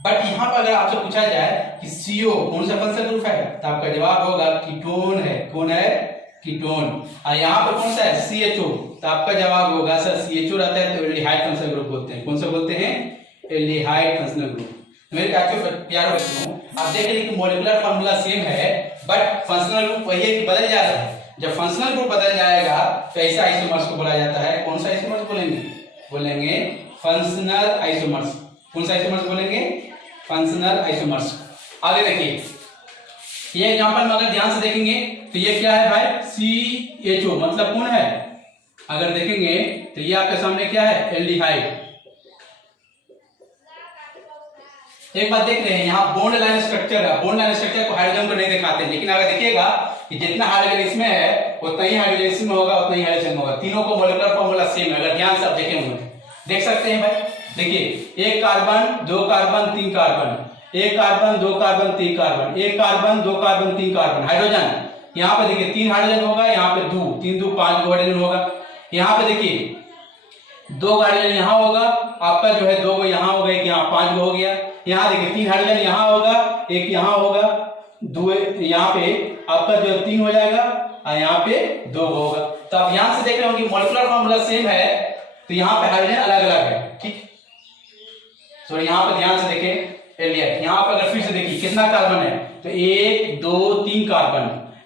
बट यहाँ पर अगर आपसे पूछा जाए कि CO कौन सा फंक्शनल ग्रुप है, तो आपका जवाब होगा कीटोन है। कौन है? कीटोन। और यहाँ पर कौन सा है? CHO, तो आपका जवाब होगा सर CHO रहता है तो एल्डिहाइड फंक्शनल ग्रुप बोलते हैं। कौन सा बोलते हैं? Aldehyde functional group. मेरे प्यारे बच्चों, आप देख रहे हैं कि मॉलिक्यूलर फॉर्मूला सेम है, बट फंक्शनल ग्रुप वही है कि बदल जा रहा है। जब फंक्शनल ग्रुप बदल जाएगा तो ऐसा आइसोमर्स को बोला जाता है। कौन सा आइसोमर्स बोलेंगे? Functional isomers. कौन सा आइसोमर्स बोलेंगे? Functional isomers. आगे देखिए, ये एग्जांपल में अगर ध्यान से देखेंगे तो ये क्या है भाई? CHO मतलब कौन है? अगर देखेंगे तो ये आपके सामने क्या है? एल्डिहाइड। एक बात देख रहे हैं, यहाँ बॉन्ड लाइन स्ट्रक्चर है। बॉन्ड लाइन स्ट्रक्चर को हाइड्रोजन को नहीं दिखाते, लेकिन अगर देखिएगा कि जितना हाइड्रोजन इसमें है उतना ही हाइड्रोजन इसमें होगा, उतना ही हाइड्रोजन होगा। तीनों को मॉलिक्यूलर फॉर्मूला सेम है। अगर ध्यान से आप देखेंगे, देख सकते हैं भाई। देखिए 1 carbon 2 carbon 3 carbon, 1 carbon 2 carbon 3 carbon, 1 carbon 2 carbon 3 carbon. Hydrogen यहाँ पे देखिए 3 हाइड्रोजन होगा, यहाँ पे 2 3 2 5 हाइड्रोजन होगा। यहाँ पे देखिए 2 हाइड्रोजन यहाँ होगा, आपका जो है 2 को यहाँ होगा, एक यहाँ 5 को हो गया। यहाँ देखिए 3 हाइड्रोजन यहाँ होगा, एक यहाँ होगा, 2 यहाँ पे आपका जो 3 हो जाएगा और यहाँ पे 2 होगा। तो आप यहाँ से देख रहे हो कि मॉलिक्यूलर फॉर्मूला सेम है, तो यहाँ पे हाइड्रोजन अलग अलग है। ठीक, तो यहाँ पे ध्यान से देखें एलियट। यहाँ पर अगर फिर से देखिए कितना कार्बन है, तो 1 2 3 कार्बन,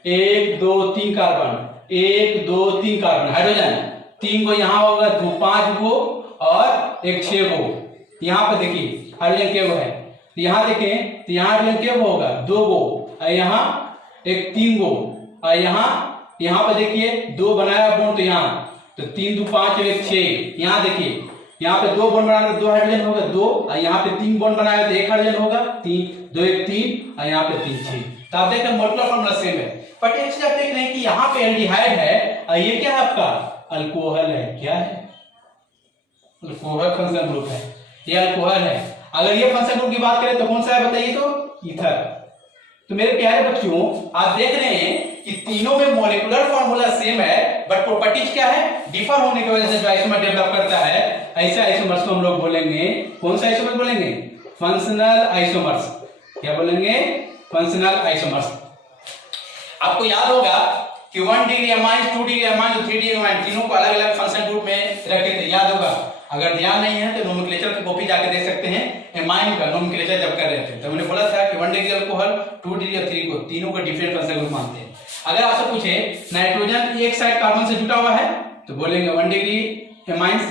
1 2 3 कार्बन, 1 2 3 कार्बन। हाइड्रोजन 3 को यहाँ होगा, 2 5 को और एक 6 को। यहाँ पे देखिए हाइड्रोजन के वो है, तो यहाँ देखें तो यहाँ हाइड्रोजन के वो होगा 2 को, और यहाँ एक 3 को, और यहाँ पे देखिए 2 बनाया बॉन्ड, तो यहाँ तो 3 2 5 1 6। यहाँ देखिए यहाँ पे 2 बॉन्ड बनाया तो 2 हाइड्रोजन होगा 2, और यहाँ पे 3 बॉन्ड बनाया तो 1 हाइड्रोजन होगा 3 2 1 3, और यहाँ पे 3 6। तो आप देख रहे हैं मॉलिक्यूलर फॉर्मूला सेम है, बट एक चीज आप देख रहे हैं कि यहाँ पे एल्डिहाइड है और ये क्या है आपका? अल्कोहल है। क्या है? अल्कोहल फंक्शनल ग्रुप है, ये अल्कोहल है। अगर ये फंक्शनल ग्रुप की बात करें तो कौन सा है बताइए? तो ईथर। तो मेरे प्यारे बच्चों, आप देख रहे हैं कि तीनों में मॉलिक्यूलर फॉर्मूला सेम है, बट प्रॉपर्टीज क्या है? डिफर होने की वजह से जो आइसोमर डेवलप करता है, ऐसे आइसोमर्स को हम लोग बोलेंगे। कौन सा आइसोमर बोलेंगे? Functional isomers. क्या बोलेंगे? Functional isomers. आपको याद होगा कि 1 degree amine, 2 degree amine, 3 degree amine, तीनों को अलग अलग फंक्शनल ग्रुप में रखे थे। याद होगा? अगर ध्यान नहीं है तो नोमेनक्लेचर की कॉपी जाके देख सकते हैं। एमाइन का नोमेनक्लेचर जब कर रहे थे तो मैंने बोला था कि 1 डिग्री अल्कोहल, 2 डिग्री और 3 को, तीनों को डिफरेंट फंक्शनल ग्रुप मानते हैं। अगर आपसे पूछे नाइट्रोजन एक साइड कार्बन से जुटा हुआ है तो बोलेंगे 1 डिग्री एमाइंस,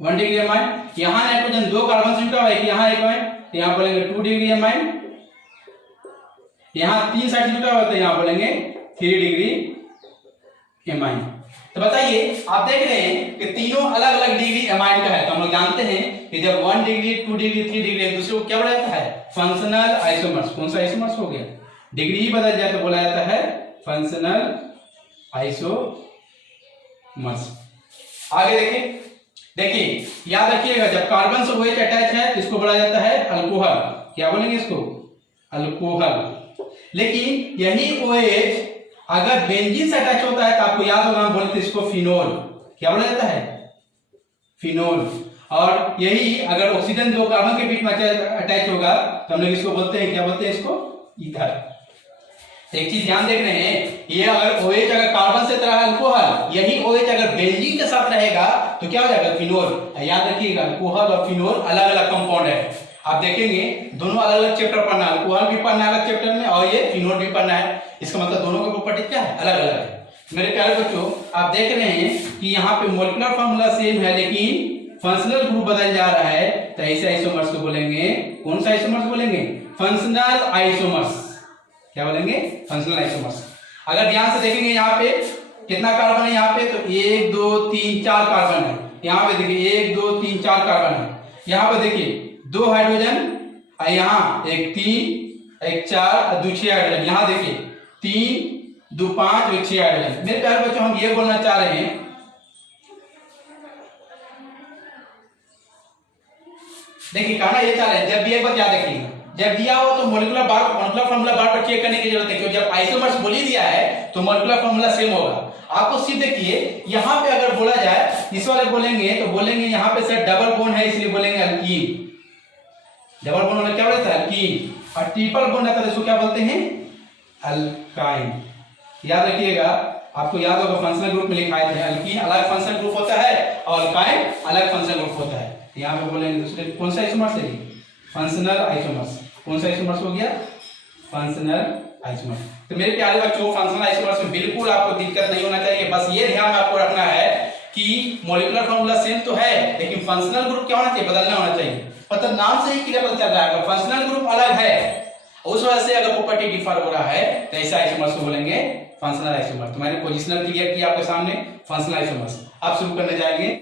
1 डिग्री एमाइन। यहाँ नाइट्रोजन 2 कार्बन से जुटा हुआ है कि यहाँ एक एमाइन, तो यहाँ बोलेंगे 2 डिग्री एमाइन। यहाँ 3 साइड से जुटा हुआ है तो यहाँ बोलेंगे 3 डिग्री एमाइन। तो बताइए, आप देख रहे हैं कि तीनों अलग अलग डिग्री एमाइन का है। तो हम लोग जानते हैं कि जब 1 डिग्री 2 डिग्री 3 डिग्री एक दूसरे को क्या बोला जाता है? Functional isomers. कौन सा आइसोमर्स हो गया? डिग्री ही बदल जाए तो बोला जाता है फंक्शनल आइसोमर्स। आगे देखिए याद रखिएगा, जब कार्बन से OH अटैच है तो इसको बोला जाता है अल्कोहल। क्या बोलेंगे इसको? अल्कोहल। लेकिन यही OH अगर बेंजीन से अटैच होता है तो आपको याद होगा हम बोलते हैं इसको फिनोल। क्या बोला जाता है? फिनोल। और यही अगर ऑक्सीजन 2 कार्बन के बीच में अटैच होगा तो हम लोग इसको बोलते हैं, क्या बोलते हैं इसको? ईथर। तो एक चीज ध्यान देख रहे हैं, ये अगर OH अगर कार्बन से तरह अल्कोहल, यही OH अगर बेंजीन के साथ रहेगा तो क्या हो जाएगा? फिनोल। याद रखिएगा, अल्कोहल और फिनोल अलग अलग कंपाउंड है। आप देखेंगे दोनों अलग अलग चैप्टर पढ़ना है, अल्कोहल भी पढ़ना है अलग चैप्टर में और ये फिनोल भी पढ़ना है। इसका मतलब दोनों की प्रॉपर्टी क्या है? अलग अलग है। मेरे प्यारे बच्चों, आप देख रहे हैं कि यहाँ पे मॉलिक्यूलर फॉर्मूला सेम है लेकिन फंक्शनल ग्रुप बदल जा रहा है, तो ऐसे आइसोमर्स को बोलेंगे, कौन सा आइसोमर्स बोलेंगे? Functional isomers. क्या बोलेंगे? Functional isomers. अगर ध्यान से देखेंगे यहाँ पे कितना कार्बन है? यहाँ पे तो 1 2 3 4 कार्बन है। यहाँ पे देखिए 1 2 3 4 कार्बन है। यहाँ पे देखिए 2 हाइड्रोजन, यहाँ एक 3 एक 4 और 2 6 हाइड्रोजन। यहाँ देखिए 3 2 5 एक 6 हाइड्रोजन। मेरे प्यारे बच्चों, हम ये बोलना चाह रहे हैं, देखिए कहना ये चाह रहे हैं, जब भी एक बात याद रखिएगा, जब दिया हो तो मॉलिक्यूलर फार्मूला बार बार चेक करने की जरूरत है, क्योंकि जब आइसोमर्स बोल ही दिया है तो मॉलिक्यूलर फार्मूला सेम होगा। आपको सिर्फ देखिए यहाँ पे अगर बोला जाए, इस वाले बोलेंगे तो बोलेंगे यहाँ पे सर डबल बॉन्ड है इसलिए बोलेंगे अल्कीन। डबल बॉन्ड होने क्या बोलता है? अल्कीन। और ट्रिपल बॉन्ड रहता है इसको क्या बोलते हैं? अल्काइन। याद रखिएगा, आपको याद होगा फंक्शनल ग्रुप में लिखाए थे, अल्कीन अलग फंक्शनल ग्रुप होता है और अल्काइन अलग फंक्शनल ग्रुप होता है। यहाँ पे बोलेंगे दूसरे कौन सा आइसोमर्स है? Functional isomers. कौन सा आइसोमर्स हो गया? Functional isomers. तो मेरे प्यारे बच्चों, फंक्शनल आइसोमर्स में बिल्कुल आपको दिक्कत नहीं होना चाहिए, बस ये ध्यान में आपको रखना है कि मॉलिक्यूलर फार्मूला सेम तो है लेकिन फंक्शनल ग्रुप क्या होना चाहिए? बदलना होना चाहिए। मतलब नाम से ही क्लियर पता चल रहा है, अगर फंक्शनल ग्रुप अलग है उस वजह से अगर प्रॉपर्टी डिफर हो रहा है तो ऐसा आइसोमर्स को बोलेंगे फंक्शनल आइसोमर्स। तो मैंने पोजिशनल क्लियर किया आपके सामने फंक्शनल आइसोमर्स। अब शुरू करने जाएंगे